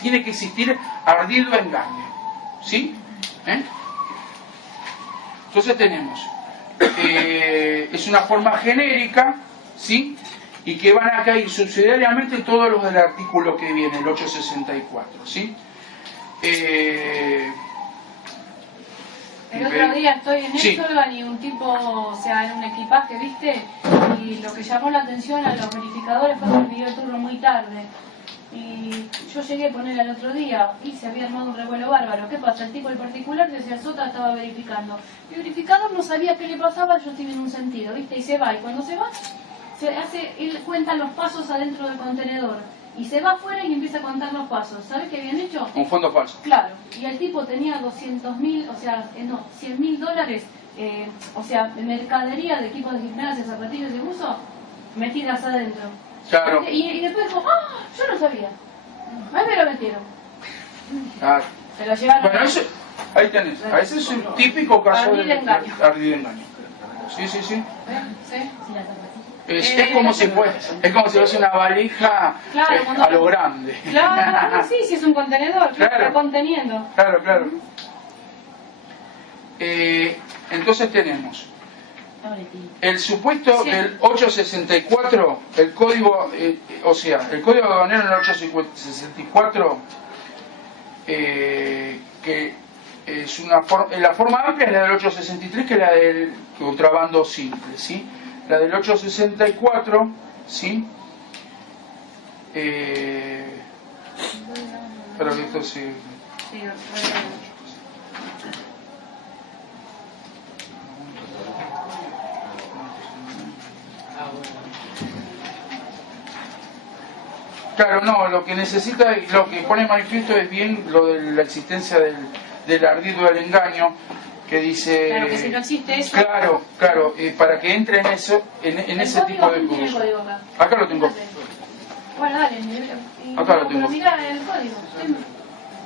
tiene que existir ardido engaño, ¿sí? Entonces tenemos es una forma genérica, ¿sí?, y que van a caer subsidiariamente todos los del artículo que viene, el 864, ¿sí? El otro día estoy en Sí. Epsilon y un tipo, o sea, en un equipaje, ¿viste? Y lo que llamó la atención a los verificadores fue que me pidió el turno muy tarde. Y yo llegué a poner al otro día y se había armado un revuelo bárbaro. ¿Qué pasa? El tipo en particular desde Azota estaba verificando. El verificador no sabía qué le pasaba, yo estoy en un sentido, ¿viste? Y se va. Y cuando se va, él cuenta los pasos adentro del contenedor. Y se va afuera y empieza a contar los pasos. ¿Sabes qué habían hecho? Un fondo falso. Claro, y el tipo tenía 200.000, o sea, no, $100.000, o sea, de mercadería de equipos de gimnasia, zapatillas de uso, metidas adentro. Claro. Y después dijo, ¡ah! Yo no sabía. A mí me lo metieron. Claro. Se lo llevaron. Bueno, eso, ahí tenés. A ese es un típico caso Ardido engaño. ardido engaño. Sí. ¿Sí? Sí, la zapatilla. Es como si fuese una valija Claro, a lo grande. Claro, sí, sí es un contenedor, Claro. está conteniendo. Claro, claro. Entonces tenemos el supuesto Sí. del 864, el código, o sea, el código aduanero en el 864, que es la forma amplia es la del 863, que es la del contrabando simple, ¿sí? La del 864, ¿sí? Pero esto sí. Sí, Claro, no, lo que necesita, lo que pone manifiesto es bien lo de la existencia del ardido del engaño, que dice... Claro, que si no existe eso... Claro, claro, para que entre en eso, en ese tipo de ¿Quién tiene el cosas. código acá? Acá lo tengo. Bueno, dale. Acá lo tengo. Pero mirá el código.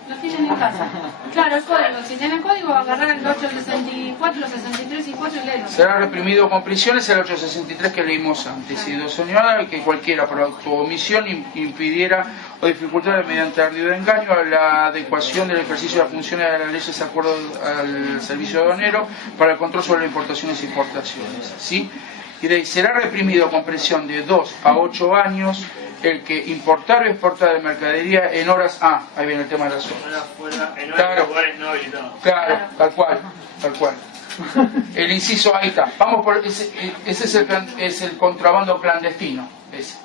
Lo tienen en casa. Claro, el código. Si tienen código, agarrar el 864, 63 y 4 y léelo. Será reprimido con prisión, es el 863 que leímos antes. Y señala que cualquiera por autoomisión impidiera o dificultara mediante ardido de engaño a la adecuación del ejercicio de las funciones de las leyes de acuerdo al servicio aduanero para el control sobre las importaciones e importaciones. ¿Sí? Y será reprimido con prisión de 2 a 8 años el que importar o exportar de mercadería en horas... ahí viene el tema de las horas. En Claro. lugares no habilitados. Claro, tal cual. El inciso, ahí está. Vamos por ese es el contrabando clandestino. Ese.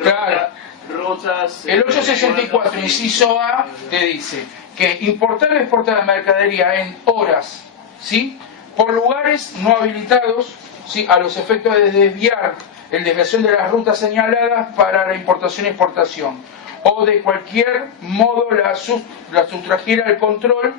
Claro. Rutas... El 864, inciso A, te dice que importar o exportar de mercadería en horas, ¿sí? Por lugares no habilitados, ¿sí? A los efectos de desviar en desviación de las rutas señaladas para la importación y exportación, o de cualquier modo la sustrajera al control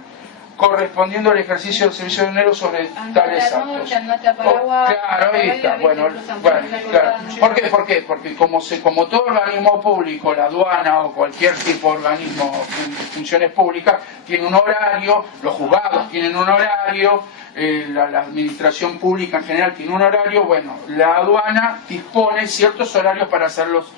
correspondiendo al ejercicio del servicio aduanero sobre tales actos. Claro, ahí está. Bueno, claro. ¿Por qué? Porque como todo organismo público, la aduana o cualquier tipo de organismo de funciones públicas, tiene un horario, los juzgados tienen un horario, la administración pública en general tiene un horario, bueno, la aduana dispone ciertos horarios para hacer los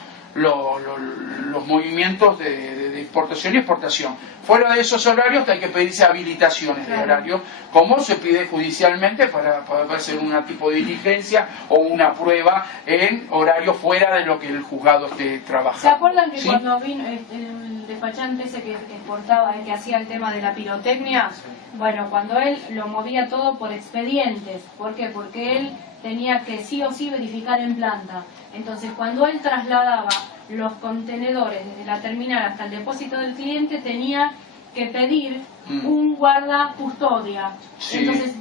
movimientos de importación y exportación. Fuera de esos horarios hay que pedirse habilitaciones de horario, como se pide judicialmente para hacer un tipo de diligencia o una prueba en horario fuera de lo que el juzgado esté trabajando. ¿Se acuerdan que ¿Sí? cuando vino el despachante ese que exportaba, el que hacía el tema de la pirotecnia? Bueno, cuando él lo movía todo por expedientes. ¿Por qué? Porque él tenía que sí o sí verificar en planta. Entonces, cuando él trasladaba los contenedores desde la terminal hasta el depósito del cliente, tenía que pedir un guarda custodia. Sí. Entonces,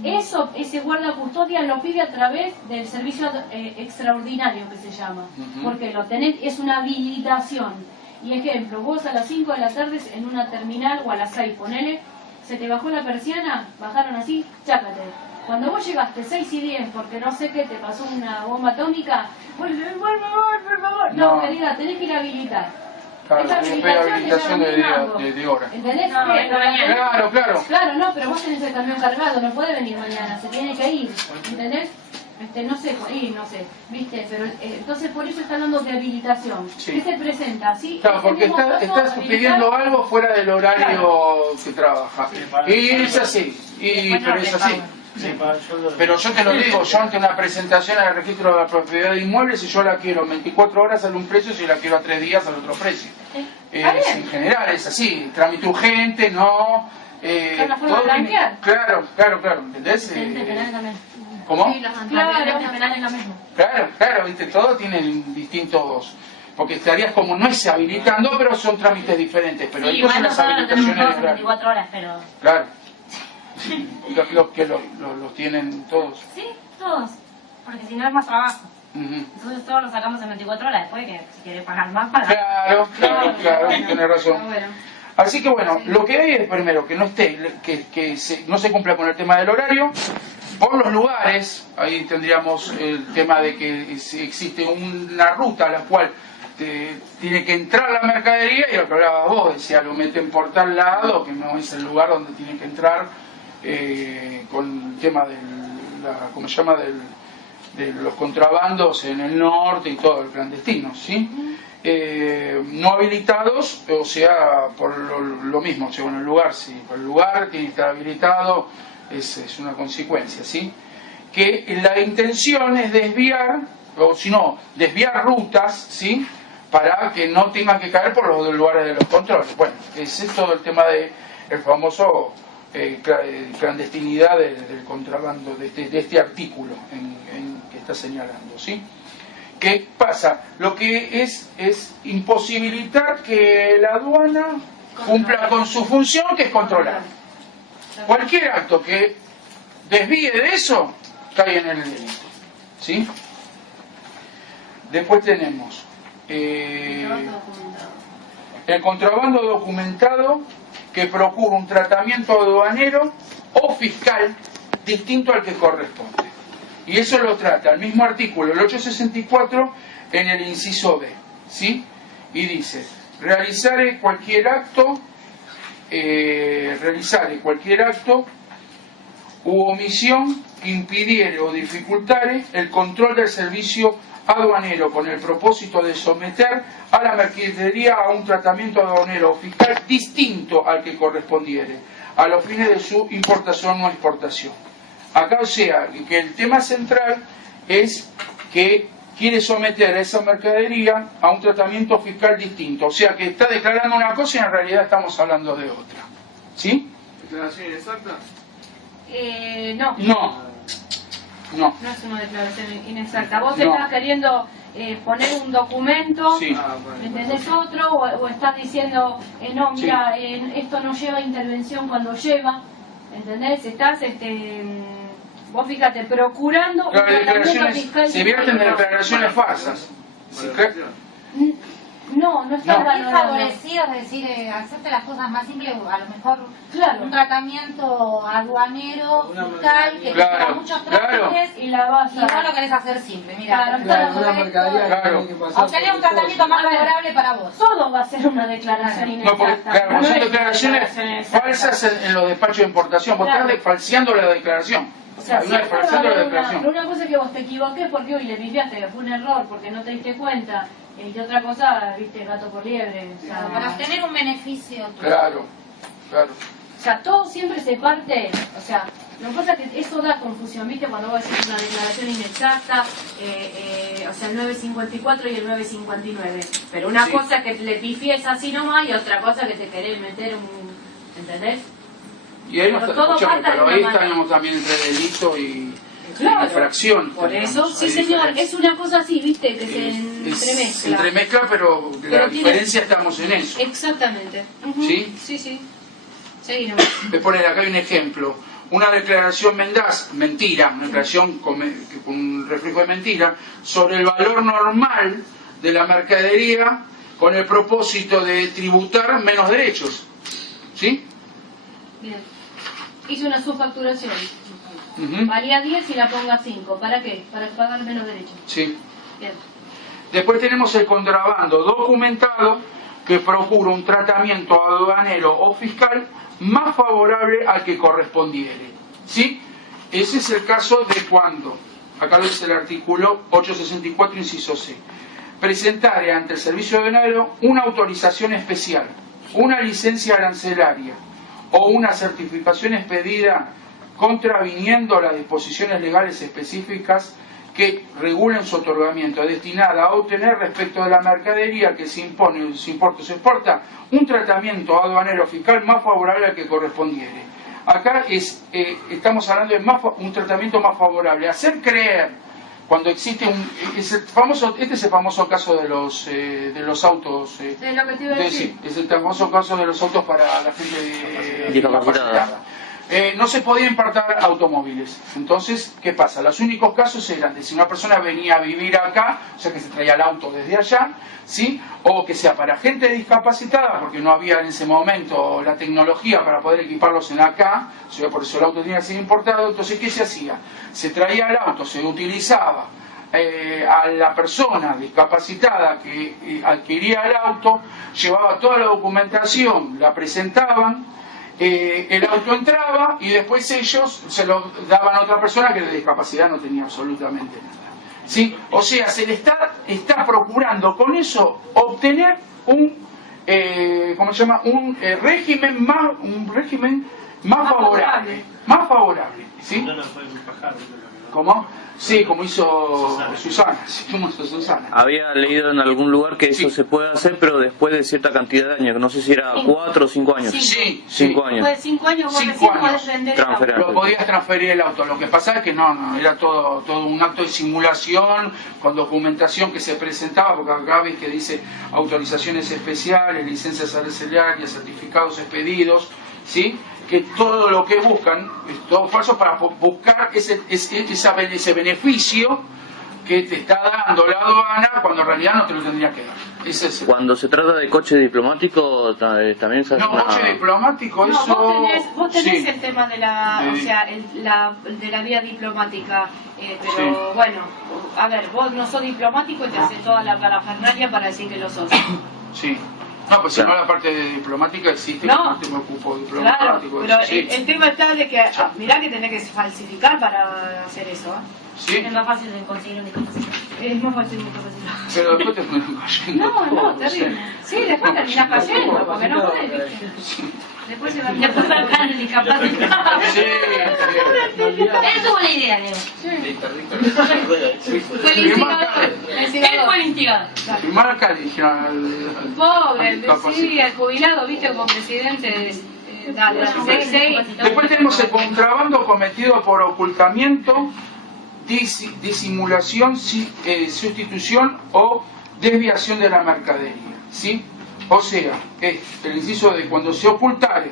ese guarda custodia lo pide a través del servicio extraordinario que se llama. Porque lo tenés, es una habilitación. Y ejemplo, vos a las 5 de la tarde en una terminal o a las 6, ponele, se te bajó la persiana, bajaron así, chácate. Cuando vos llegaste 6 y 10 porque no sé qué te pasó una bomba atómica, por favor. No, querida, tenés que ir a habilitar. Claro, Esta habilitación de hora. ¿Entendés? No, Claro. Claro, no, pero vos tenés el camión cargado, no puede venir mañana, se tiene que ir. ¿Entendés? No sé, ¿viste? Pero entonces por eso está hablando de habilitación. Sí. ¿Qué se presenta? ¿Sí? Claro, porque estás pidiendo algo fuera del horario que trabaja. Y es así, pero es así. Pero yo te lo digo, yo ante una presentación al registro de la propiedad de inmuebles, si yo la quiero 24 horas sale un precio, si la quiero a 3 días sale otro precio. En general es así, trámite urgente, no... Es una forma de blanquear. Claro, ¿entendés? ¿Cómo? Sí, los antecedentes penales lo mismo. Claro, viste, todo tienen distintos... Porque estarías como no es habilitando, pero son trámites diferentes. Pero Sí, entonces igual las nosotros lo tenemos habilitaciones todos en 24 horas, pero... Claro. Los que los tienen todos. Sí, todos. Porque si no es más trabajo. Ujú. Entonces todos lo sacamos en 24 horas. Después que si quieres pagar más, pagas. Claro, tienes razón. Ah, bueno. Así que bueno, lo que hay es primero que no esté, no se cumpla con el tema del horario. Por los lugares, ahí tendríamos el tema de que existe una ruta a la cual tiene que entrar la mercadería, y lo que hablabas vos, decía, lo meten por tal lado, que no es el lugar donde tiene que entrar, con el tema del, ¿cómo se llama? los contrabandos en el norte y todo, el clandestino, ¿sí? No habilitados, o sea, por lo mismo, según el lugar, sí, por el lugar tiene que estar habilitado, es una consecuencia, ¿sí? Que la intención es desviar, o si no, desviar rutas, ¿sí? Para que no tengan que caer por los lugares de los controles. Bueno, ese es todo el tema del famoso clandestinidad del contrabando, de este artículo que está señalando, ¿sí? ¿Qué pasa? Lo que es imposibilitar que la aduana cumpla con su función, que es controlar. Cualquier acto que desvíe de eso, cae en el delito, ¿sí? Después tenemos el contrabando documentado que procura un tratamiento aduanero o fiscal distinto al que corresponde. Y eso lo trata el mismo artículo, el 864, en el inciso B, ¿sí? Y dice, realizare cualquier acto u omisión que impidiere o dificultare el control del servicio aduanero con el propósito de someter a la mercadería a un tratamiento aduanero o fiscal distinto al que correspondiere, a los fines de su importación o exportación. Acá, o sea, que el tema central es que quiere someter a esa mercadería a un tratamiento fiscal distinto, o sea, que está declarando una cosa y en realidad estamos hablando de otra. ¿Sí? ¿Declaración inexacta? No. No. No es una declaración inexacta. Vos estás queriendo poner un documento, Sí. ¿entendés otro? O estás diciendo, no, mira, esto no lleva intervención cuando lleva, ¿entendés? Estás, vos fíjate, procurando Claro, un tratamiento fiscal. se vierten de declaraciones falsas. No está Es valorando. favorecido, es decir, hacerte las cosas más simples, a lo mejor un tratamiento aduanero, fiscal, que Claro, lleva muchos claro. trámites Y la vas y vos lo querés hacer simple. Mira, Claro, Claro. obtener un tratamiento más favorable para vos. todo va a ser una declaración No, porque inexacta. claro, No son es declaraciones inexacta. falsas en los despachos de importación. Vos Claro. estás falseando la declaración. O sea, Hay una siempre va a falseando la haber declaración. una cosa es que vos te equivoques porque hoy le pifiaste, que fue un error, porque no te diste cuenta. Y otra cosa, viste, gato por liebre. O sea, Para obtener un beneficio. Claro. O sea, todo siempre se parte, o sea, lo que pasa es que eso da confusión, ¿viste? Cuando vos decís una declaración inexacta, o sea, el 954 y el 959. Pero una Sí. cosa es que le pifies así nomás y otra cosa que te querés meter un... ¿Entendés? Y ahí no Pero está, todo escuchame, falta de pero una ahí mano. estamos también entre delito y Claro. infracción. Por eso, digamos, sí hay señor, diferencia. es una cosa así, ¿viste? Que se Se entremezcla. entremezcla, pero la Pero tiene- diferencia estamos en eso. Exactamente. Ujú. ¿Sí? Sí. Seguí nomás. Voy a poner acá hay un ejemplo. Una declaración mentira, una declaración con un reflejo de mentira, sobre el valor normal de la mercadería con el propósito de tributar menos derechos. ¿Sí? Bien. Hice una subfacturación. Ujú. Valía 10 y la pongo a 5. ¿Para qué? Para pagar menos derechos. Sí. Bien. Después tenemos el contrabando documentado que procura un tratamiento aduanero o fiscal más favorable al que correspondiere. ¿Sí? Ese es el caso de cuando, acá lo dice el artículo 864, inciso C, presentar ante el servicio aduanero una autorización especial, una licencia arancelaria o una certificación expedida contraviniendo las disposiciones legales específicas que regulen su otorgamiento, destinada a obtener respecto de la mercadería que se impone, se importa o se exporta, un tratamiento aduanero fiscal más favorable al que correspondiere. Acá estamos hablando de un tratamiento más favorable. Hacer creer, cuando existe este es el famoso caso de los autos. Es lo que te iba a decir. Sí, es el famoso caso de los autos para la gente Discapacitada. discapacitada. No se podía importar automóviles. Entonces, ¿qué pasa? Los únicos casos eran de si una persona venía a vivir acá, o sea que se traía el auto desde allá, ¿sí? O que sea para gente discapacitada, porque no había en ese momento la tecnología para poder equiparlos en acá, o sea, por eso el auto tenía que ser importado. Entonces, ¿qué se hacía? Se traía el auto, se utilizaba a la persona discapacitada que adquiría el auto, llevaba toda la documentación, la presentaban, el auto entraba y después ellos se lo daban a otra persona que de discapacidad no tenía absolutamente nada. ¿Sí? O sea, se le está procurando con eso obtener un ¿cómo se llama? Un régimen más favorable. Más favorable. ¿Sí? No nos pueden bajar. ¿Cómo? Sí, como hizo Susana. Sí, como hizo Susana. Había leído en algún lugar que eso se puede hacer, pero después de cierta cantidad de años. No sé si era 4 o 5 años. Sí, 5 años. Después de 5 años vos 5 recién años. podés vender el auto. Lo podías transferir el auto. Lo que pasa es que no, era todo un acto de simulación, con documentación que se presentaba, porque acá ves que dice autorizaciones especiales, licencias arancelarias, certificados expedidos, ¿sí? Que todo lo que buscan es todo falso para buscar ese beneficio que te está dando la aduana cuando en realidad no te lo tendría que dar. Cuando se trata de coche diplomático también se hace coche diplomático, no, eso... vos tenés sí. el tema de la, o sea, de la vía diplomática, pero bueno, a ver, vos no sos diplomático y te haces toda la parafernalia para decir que lo sos. Sí. No, pues si no la parte diplomática existe, no, que me ocupo diplomático. Claro, pero sí. el tema está de que, mirá que tenés que falsificar para hacer eso, ¿eh? Sí. Es más fácil de conseguir un discapacitado. Es más fácil de discapacidad. Pero después te ponen cayendo. No, terrible. Sí, después terminás cayendo, porque no podés, ¿viste? Después se va a buscar el discapacitado. Sí, Eso fue la idea, Leo. Fue el instigador. Él fue el instigador. Firmar acá, dijeron al Pobre, sí, el jubilado, ¿viste? Como presidente. Dale, 6. Después tenemos el contrabando cometido por ocultamiento, disimulación, sustitución o desviación de la mercadería, ¿sí? O sea, es el inciso de cuando se ocultare,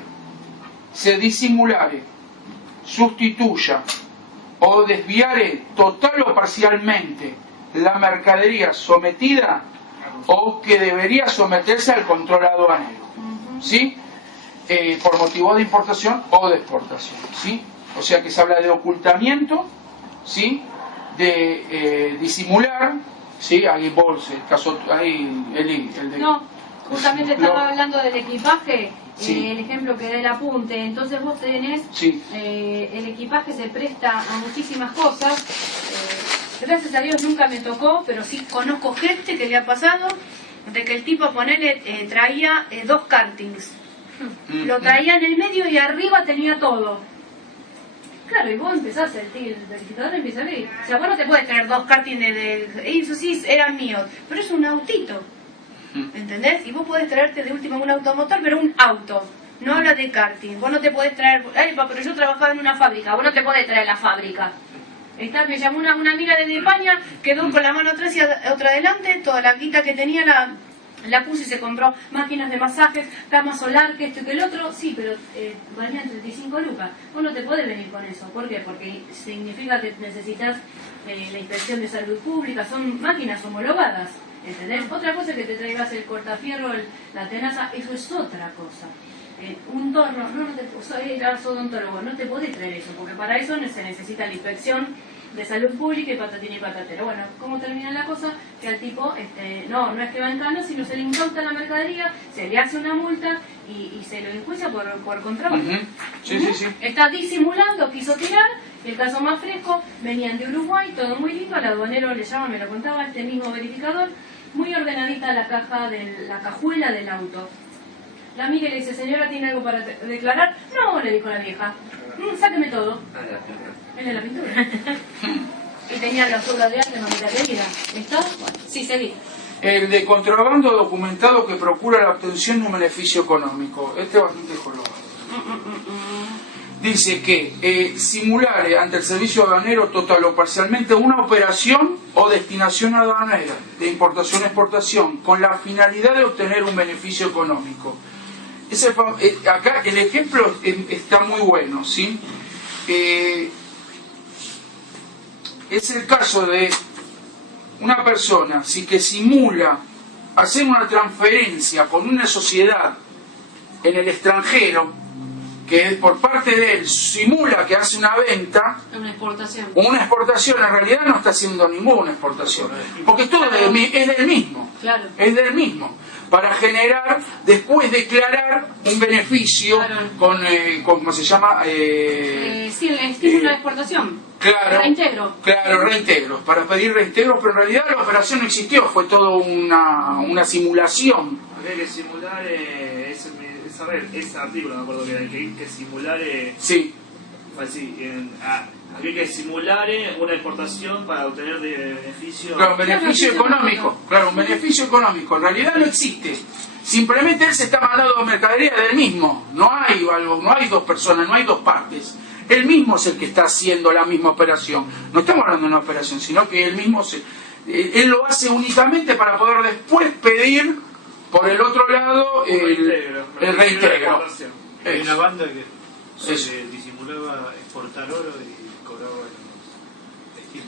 se disimulare, sustituya o desviare total o parcialmente la mercadería sometida o que debería someterse al control aduanero, ¿sí? Por motivo de importación o de exportación, ¿sí? O sea que se habla de ocultamiento, ¿sí? De disimular, ¿sí? Hay bolsa, el caso, hay el de... No, justamente estaba hablando del equipaje, sí. El ejemplo que da el apunte. Entonces vos tenés, sí. El equipaje se presta a muchísimas cosas. Gracias a Dios nunca me tocó, pero sí conozco gente que le ha pasado, de que el tipo, ponele, traía 2 kartings. Lo traía en el medio y arriba tenía todo. Claro, y vos empezás, el verificador empieza a ver. O sea, vos no te puedes traer 2 kartings eso sí, eran míos, pero es un autito. ¿Entendés? Y vos podés traerte de última un automotor, pero un auto. No habla de karting. Vos no te podés traer... pero yo trabajaba en una fábrica. Vos no te podés traer la fábrica. Me llamó una amiga desde España, quedó con la mano atrás y otra adelante. Toda la guita que tenía la puso y se compró máquinas de masajes, cama solar, que esto y que el otro. Sí, pero valían 35 lucas. Vos no te podés venir con eso. ¿Por qué? Porque significa que necesitas la inspección de salud pública. Son máquinas homologadas. ¿Entendés? Otra cosa es que te traigas el cortafierro, la tenaza, eso es otra cosa. Un torno, eras odontólogo, no te podés traer eso, porque para eso se necesita la inspección de salud pública y patatín y patatero. Bueno, ¿cómo termina la cosa? Que al tipo, no es que va entrando, sino se le incauta la mercadería, se le hace una multa y se lo enjuicia por contrabando. Sí. Está disimulando, quiso tirar. El caso más fresco, venían de Uruguay, todo muy lindo, al aduanero le llaman, me lo contaba este mismo verificador, muy ordenadita la cajuela del auto. La amiga le dice, señora, ¿tiene algo para declarar? No, le dijo la vieja, sáqueme todo. Él es la pintura. Y tenía las obras de arte, mamita querida. ¿Listo? Bueno, sí, seguí. El de contrabando documentado que procura la obtención de un beneficio económico. Este es bastante jorobado. Dice que simular ante el servicio aduanero total o parcialmente una operación o destinación aduanera de importación-exportación con la finalidad de obtener un beneficio económico. Acá el ejemplo está muy bueno, ¿sí? Es el caso de una persona que simula hacer una transferencia con una sociedad en el extranjero, que por parte de él simula que hace una venta, una exportación. Una exportación, en realidad no está haciendo ninguna exportación, porque todo es del mismo. Claro. Es del mismo. para generar, después declarar un beneficio con ¿cómo se llama? Sí, el estímulo de exportación. Claro, reintegro. Claro, reintegros, para pedir reintegros, pero en realidad la operación no existió, fue todo una simulación. Había que simular, ese artículo, me acuerdo que era, que simular... sí. Había que simular una exportación para obtener beneficio... Claro, un beneficio económico, claro, un beneficio económico. En realidad no existe. Simplemente él se está mandando mercadería del mismo. No hay dos personas, no hay dos partes. Él mismo es el que está haciendo la misma operación. No estamos hablando de una operación, sino que él mismo él lo hace únicamente para poder después pedir por el otro lado el reintegro. Hay una banda que se disimulaba exportar oro y cobraba los textiles.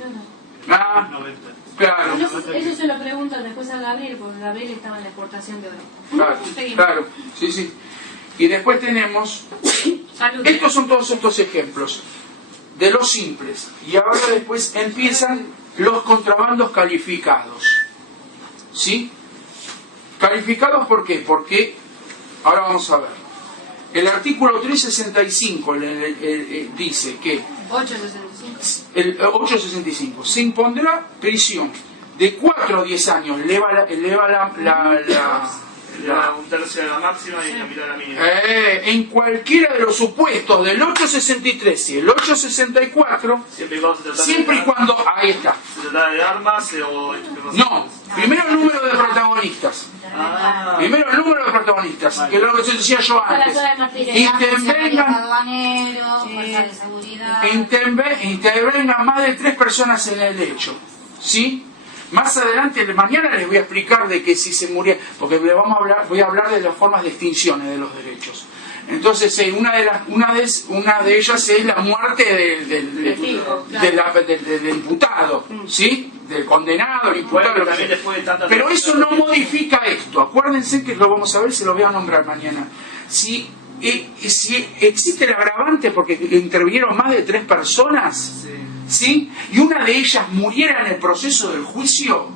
Ah, 90. claro. Eso se lo preguntan después a Gabriel, porque Gabriel estaba en la exportación de oro. Claro, claro, sí, sí. Y después tenemos, estos son todos estos ejemplos de los simples. Y ahora después empiezan los contrabandos calificados. ¿Sí? ¿Calificados por qué? Porque, ahora vamos a ver, el artículo 365 dice que 865. el 865 se impondrá prisión de 4 a 10 años, un tercio de la máxima y la mitad de la mínima. En cualquiera de los supuestos del 863 y el 864, siempre y cuando ahí está. ¿Se trata de armas o...? No, primero el número de protagonistas. Primero el número de protagonistas, que es lo que decía yo antes. Intervengan más de 3 personas en el hecho. ¿Sí? Más adelante, mañana les voy a explicar de que si se murió, porque voy a hablar de las formas de extinciones de los derechos. Entonces, una de ellas es la muerte del imputado, ¿sí? Del condenado, el imputado. Pero eso no modifica esto. Acuérdense que lo vamos a ver, se lo voy a nombrar mañana. Si existe el agravante porque intervinieron más de 3 personas, ¿sí? Y una de ellas muriera en el proceso del juicio,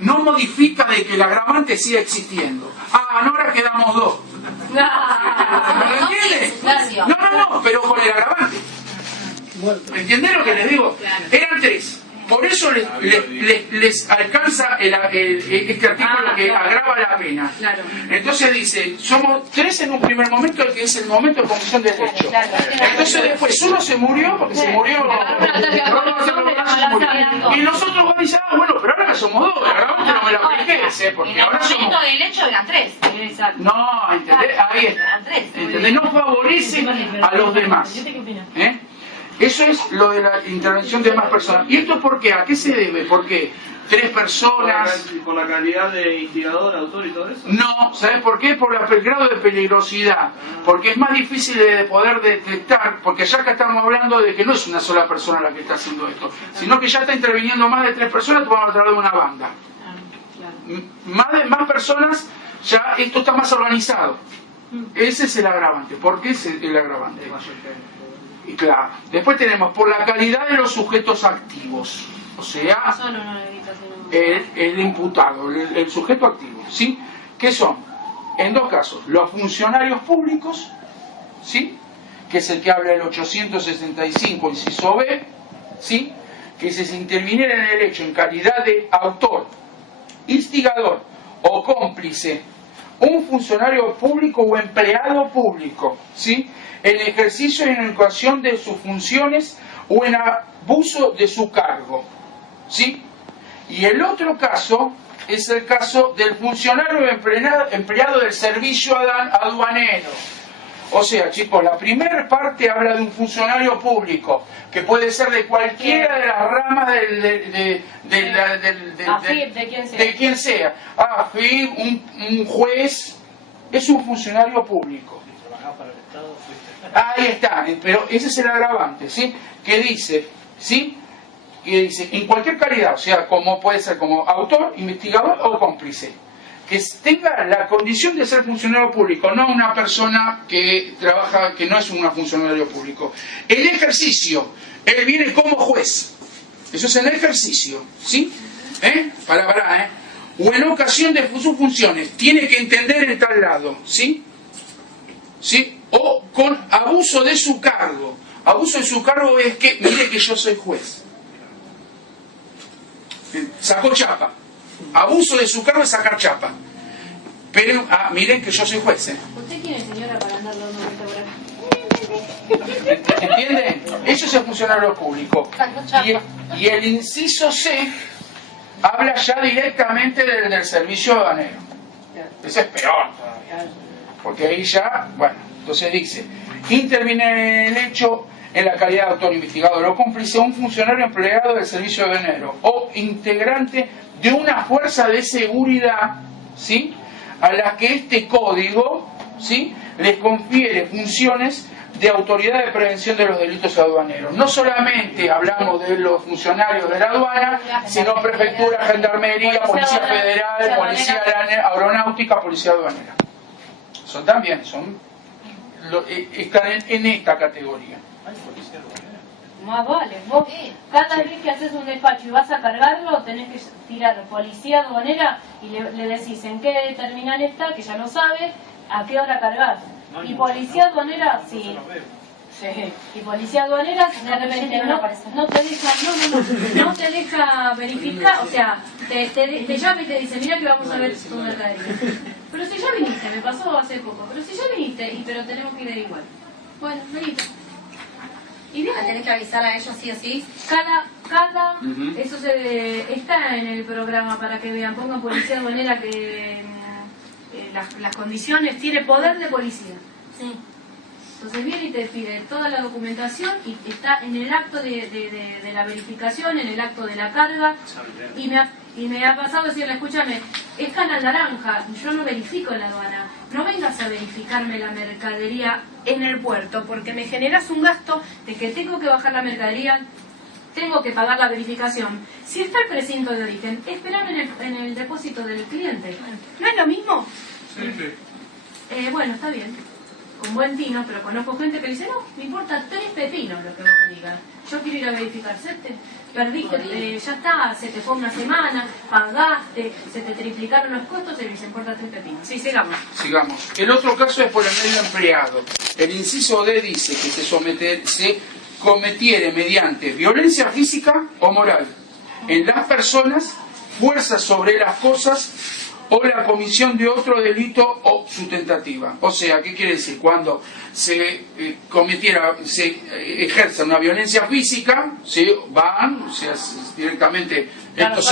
no modifica de que el agravante siga existiendo. Ahora quedamos 2. ¿Me entiendes? No, pero con el agravante. ¿Entiendes lo que les digo? Eran 3. Por eso les alcanza este artículo que agrava la pena. Entonces dice, somos 3 en un primer momento, que es el momento de comisión del hecho. Entonces después uno se murió, porque se murió, y los otros van a decir, bueno, pero ahora somos 2, el agravante no me lo apliqué, porque ahora somos... En el momento del hecho eran 3. No, ¿entendés? Ahí está. ¿Entendés? No favorece a los demás. Eso es lo de la intervención de más personas. ¿Y esto por qué? ¿A qué se debe? ¿Por qué? 3 personas... ¿Por la calidad de instigador, autor y todo eso? No, ¿sabes por qué? Por el grado de peligrosidad. Porque es más difícil de poder detectar, porque ya que estamos hablando de que no es una sola persona la que está haciendo esto, sino que ya está interviniendo más de 3 personas, vamos a través de una banda. Más personas, ya esto está más organizado. Ese es el agravante. ¿Por qué es el agravante? Y claro, después tenemos por la calidad de los sujetos activos, o sea, el imputado, el sujeto activo, ¿sí? ¿Qué son? En 2 casos, los funcionarios públicos, ¿sí? Que es el que habla el 865, inciso B, ¿sí? Que se interviniera en el hecho en calidad de autor, instigador o cómplice, un funcionario público o empleado público, ¿sí? En ejercicio y en ocasión de sus funciones o en abuso de su cargo, ¿sí? Y el otro caso es el caso del funcionario empleado del servicio aduanero. O sea, chicos, la primera parte habla de un funcionario público, que puede ser de cualquiera de las ramas de quien sea. AFIP, un juez, es un funcionario público. Ahí está, pero ese es el agravante, ¿sí? Que dice, ¿sí? Que dice, en cualquier calidad, o sea, como puede ser como autor, investigador o cómplice, que tenga la condición de ser funcionario público, no una persona que trabaja, que no es un funcionario público. El ejercicio, él viene como juez, eso es el ejercicio, ¿sí? o en ocasión de sus funciones, tiene que entender en tal lado, ¿sí? ¿Sí? O con abuso de su cargo. Abuso de su cargo es que, mire que yo soy juez. Sacó chapa. Abuso de su cargo es sacar chapa. Pero, miren que yo soy juez, ¿eh? ¿Usted quién es, señora, para andar dando vuelta por acá? ¿Entienden? Eso es el funcionario público. Y el inciso C habla ya directamente del servicio aduanero. Ese es peor todavía. Porque ahí ya, bueno, entonces dice, interviene en el hecho en la calidad de autor investigador o cómplice un funcionario empleado del servicio aduanero o integrante de una fuerza de seguridad, ¿sí?, a la que este código, ¿sí?, les confiere funciones de autoridad de prevención de los delitos aduaneros. No solamente hablamos de los funcionarios de la aduana, sino prefectura, gendarmería, policía federal, policía aeronáutica, policía aduanera. Están en esta categoría. Más vale, vos cada vez que haces un despacho y vas a cargarlo, tenés que tirar policía aduanera y le decís en qué terminal está, que ya lo sabe, a qué hora cargas. Y policía aduanera, sí. Y policía aduanera de repente no te deja verificar, o sea, te llama y te dice, mira que vamos a ver tu mercadería. Pero si ya viniste, me pasó hace poco, pero si ya viniste, pero tenemos que ir igual. Bueno, venite. Y bien, tenés que avisar a ellos sí o sí. Eso está en el programa para que vean, pongan policía aduanera que las condiciones, tiene poder de policía. Sí. Entonces viene y te pide toda la documentación y está en el acto de la verificación, en el acto de la carga, y me ha pasado decirle, escúchame, es canal naranja, yo no verifico en la aduana, no vengas a verificarme la mercadería en el puerto, porque me generas un gasto de que tengo que bajar la mercadería, tengo que pagar la verificación. Si está el precinto de origen, espérame en el depósito del cliente. ¿No es lo mismo? Sí. Bueno, está bien. Con buen tino, pero conozco gente que dice, no, me importa 3 pepinos lo que vos me digas. Yo quiero ir a verificar. Perdiste, ya está, se te fue una semana, pagaste, se te triplicaron los costos y les importa 3 pepinos. Sí, sigamos. El otro caso es por el medio empleado. El inciso D dice que se cometiere mediante violencia física o moral en las personas, fuerza sobre las cosas o la comisión de otro delito o su tentativa. O sea, ¿qué quiere decir? Cuando se ejerza una violencia física, ¿sí?, van, o sea, directamente, claro, esto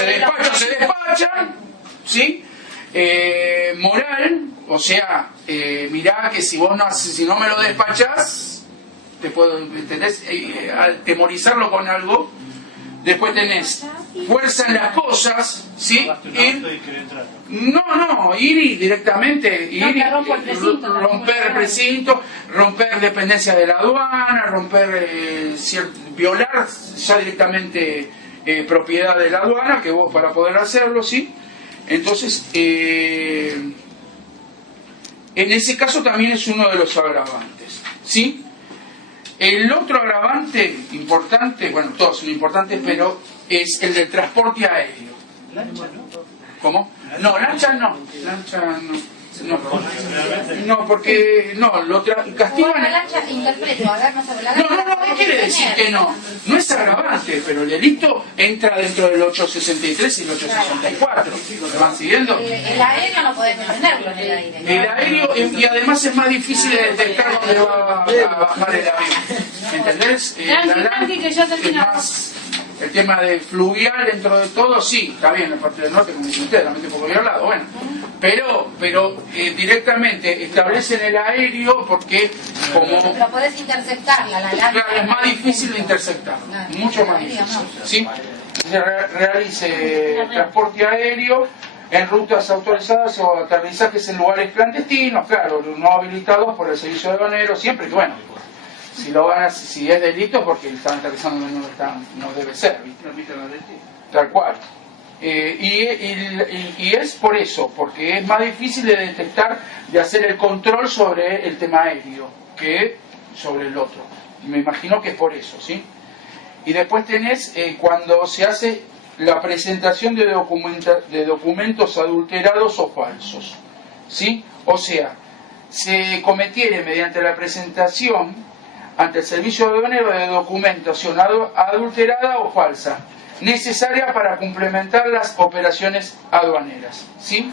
se despachan, ¿sí? Moral, o sea, mirá que si no me lo despachás, te puedo, ¿entendés? Atemorizarlo con algo. Después tenés fuerza en las cosas, ¿sí? Ir directamente, romper precinto, romper dependencias de la aduana, violar ya directamente propiedad de la aduana, que vos para poder hacerlo, ¿sí? Entonces, en ese caso también es uno de los agravantes, ¿sí? El otro agravante importante, bueno, todos son importantes, pero es el del transporte aéreo. ¿Cómo? No, lancha no. No, porque lo castigan. No quiere decir que no. No es agravante, pero el delito entra dentro del 863 y el 864. ¿Me van siguiendo? El aéreo no podés detenerlo en el aire. El aéreo, y además es más difícil de detectar dónde va a bajar el avión. ¿Entendés? El tema de fluvial dentro de todo, sí, está bien, en la parte del norte, como dice usted, también un poco de lado, bueno. Pero directamente establecen el aéreo porque como... Pero podés interceptarla, la claro, es más difícil de interceptar, mucho más difícil, ¿sí? Se realice transporte aéreo en rutas autorizadas o aterrizajes en lugares clandestinos, claro, no habilitados por el servicio aduanero, siempre que, bueno, si es delito porque están aterrizando donde no debe ser, ¿viste? Tal cual. Y es por eso, porque es más difícil de detectar, de hacer el control sobre el tema aéreo que sobre el otro. Me imagino que es por eso, ¿sí? Y después tenés cuando se hace la presentación de documentos adulterados o falsos, ¿sí? O sea, se cometiere mediante la presentación ante el servicio aduanero de documentación adulterada o falsa, necesaria para complementar las operaciones aduaneras, ¿sí?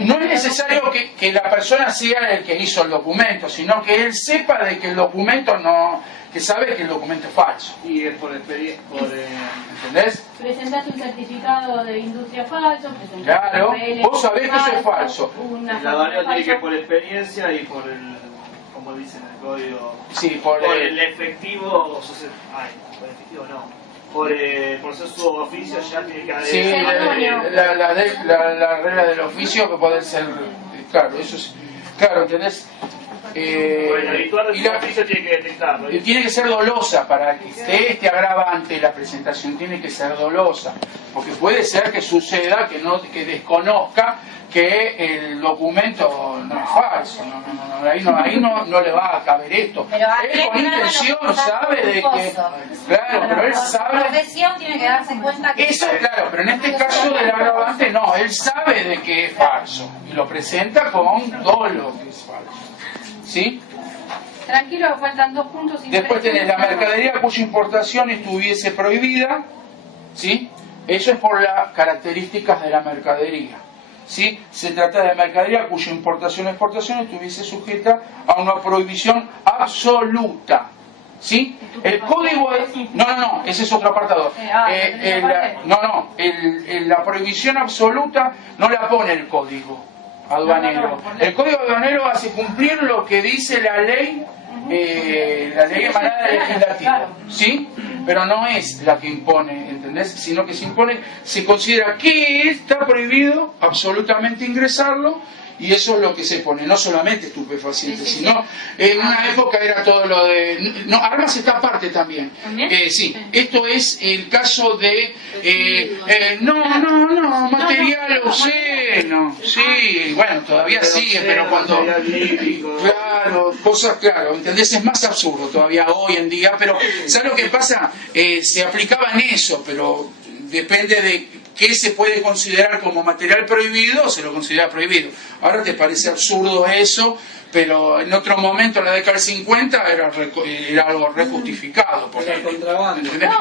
No es necesario que la persona sea el que hizo el documento, sino que él sepa de que el documento no, que sabe que el documento es falso. Y es por experiencia, ¿entendés? Presentaste un certificado de industria falso, claro, vos sabés que eso es falso. El aduanero tiene que por experiencia y por el, como dicen en el código, sí, por el efectivo, por el efectivo no. Por ser su oficio ya tiene que haber... Sí, la regla del oficio que puede ser... Claro, eso es... Claro, ¿entendés? El habitual de su oficio tiene que detectarlo. Y tiene que ser dolosa para que esté este agravante la presentación, tiene que ser dolosa. Porque puede ser que suceda que desconozca que el documento no es falso, ahí no le va a caber esto. Pero él con intención sabe de que... Claro, pero él sabe... La profesión tiene que darse cuenta que... Eso, claro, pero en este caso del agravante no, él sabe de que es falso y lo presenta con dolo que es falso. ¿Sí? Tranquilo, faltan 2 puntos. Después tenés la mercadería cuya importación estuviese prohibida, ¿sí? Eso es por las características de la mercadería. ¿Sí? Se trata de mercadería cuya importación o exportación estuviese sujeta a una prohibición absoluta. ¿Sí? El código... No, ese es otro apartado. La prohibición absoluta no la pone el código aduanero. El código aduanero hace cumplir lo que dice la ley emanada legislativa, ¿sí? Pero no es la que impone, ¿entendés? Sino que se impone, se considera que está prohibido absolutamente ingresarlo, y eso es lo que se pone, no solamente estupefacientes, sino en una época era todo lo de... No, armas está aparte también. Sí, esto es el caso de... material obsceno. Sí, bueno, todavía sigue, pero cuando... Claro, cosas, claro, ¿entendés? Es más absurdo todavía hoy en día, pero ¿sabes lo que pasa? Se aplicaba en eso, pero depende de... ¿Qué se puede considerar como material prohibido o se lo considera prohibido? Ahora te parece absurdo eso, pero en otro momento, en la década del 50, era algo rejustificado. Era contrabando. Era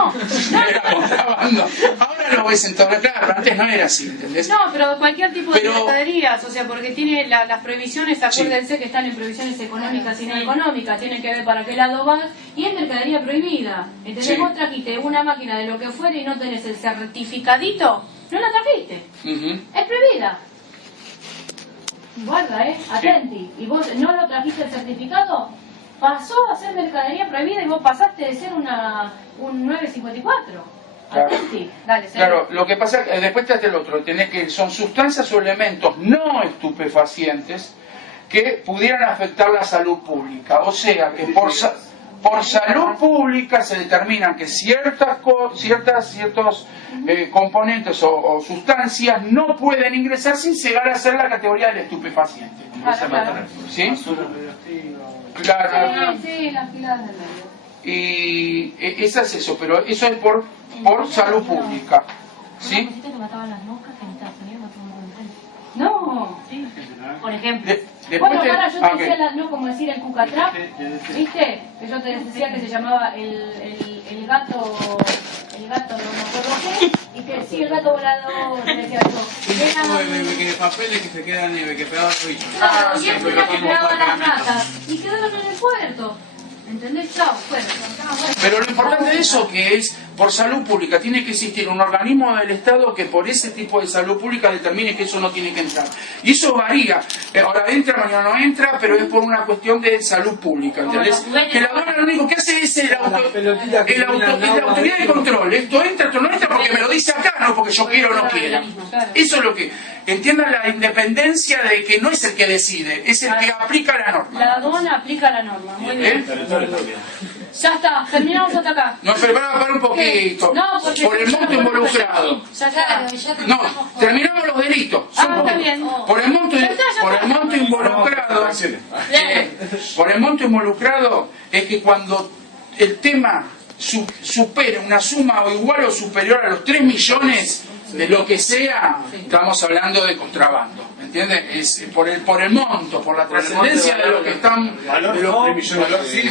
contrabando. Ahora lo ves en todo. Claro, antes no era así, ¿entendés? No, pero cualquier tipo de mercaderías, o sea, porque tiene las prohibiciones, acuérdense que están en prohibiciones económicas y no económicas, tienen que ver para qué lado vas, y es mercadería prohibida. ¿Entendés? Vos trajiste una máquina de lo que fuera y no tenés el certificadito, no la trajiste. Es prohibida. Guarda, atenti. Y vos no lo trajiste el certificado, pasó a ser mercadería prohibida y vos pasaste de ser un 954. Atenti. Dale, claro, lo que pasa, después te hace el otro, tenés que son sustancias o elementos no estupefacientes que pudieran afectar la salud pública. O sea, que por salud pública se determinan que ciertos componentes o sustancias no pueden ingresar sin llegar a ser la categoría del estupefaciente. ¿Sí? Claro. Sí, las pilas de medio. Y esa es eso, pero eso es por salud pública. ¿Sí? que mataban las moscas que en Estados Unidos No, sí. Por ejemplo. Bueno, ahora yo te decía, no como decir el cucatrap, ¿viste? Que yo te decía que se llamaba el gato no me acuerdo qué, y que sí, el gato volador, te decía yo. De papeles que se quedan que pegaban los bichos. Claro, y eso era que pegaban las ratas, y quedaron en el puerto. ¿Entendés? Chao, bueno. Pero lo importante de eso que es por salud pública, tiene que existir un organismo del Estado que por ese tipo de salud pública determine que eso no tiene que entrar. Y eso varía. Ahora entra, mañana no entra, pero es por una cuestión de salud pública, ¿entendés? Que la aduana lo único que hace es la autoridad de control. Esto entra, esto no entra porque me lo dice acá, no porque yo quiero o no quiera. Eso es lo que... Entiendan la independencia de que no es el que decide, es el que aplica la norma. La aduana aplica la norma, muy bien. Ya está, terminamos hasta acá. No, pero para un poquito. No, por el monto involucrado. Ya está. No, terminamos los delitos. Está bien. Por el monto involucrado. Por el monto involucrado es que cuando el tema supere una suma o igual o superior a los 3 millones de lo que sea, estamos hablando de contrabando. ¿Entiendes? Es por el monto, por la trascendencia de lo que están. Valor de los no, 3 millones. valor sí.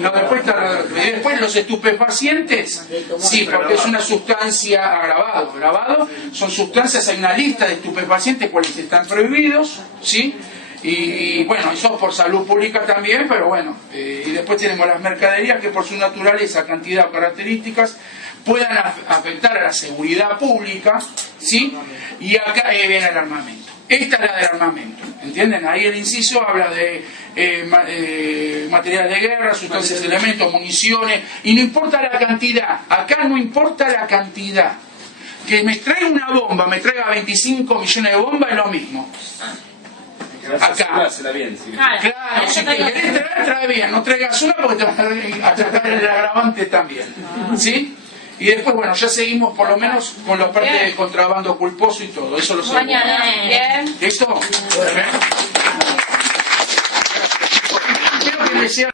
No, después y después los estupefacientes, sí, porque es una sustancia agravado. Agravado son sustancias, hay una lista de estupefacientes cuáles están prohibidos, ¿sí? Y bueno, eso por salud pública también, pero bueno, y después tenemos las mercaderías que por su naturaleza, cantidad o características puedan afectar a la seguridad pública, ¿sí? Y acá viene el armamento. Esta es la del armamento, ¿entienden? Ahí el inciso habla de materiales de guerra, sustancias, elementos, municiones, y no importa la cantidad, acá no importa la cantidad. Que me traiga una bomba, me traiga 25 millones de bombas, es lo mismo. Acá. Claro, si te querés traer bien, no traigas una porque te vas a achacar el agravante también. ¿Sí? Y después, bueno, ya seguimos por lo menos con la parte de contrabando culposo y todo. Eso lo sabemos. Mañana, bien. ¿Listo? Espero que les sea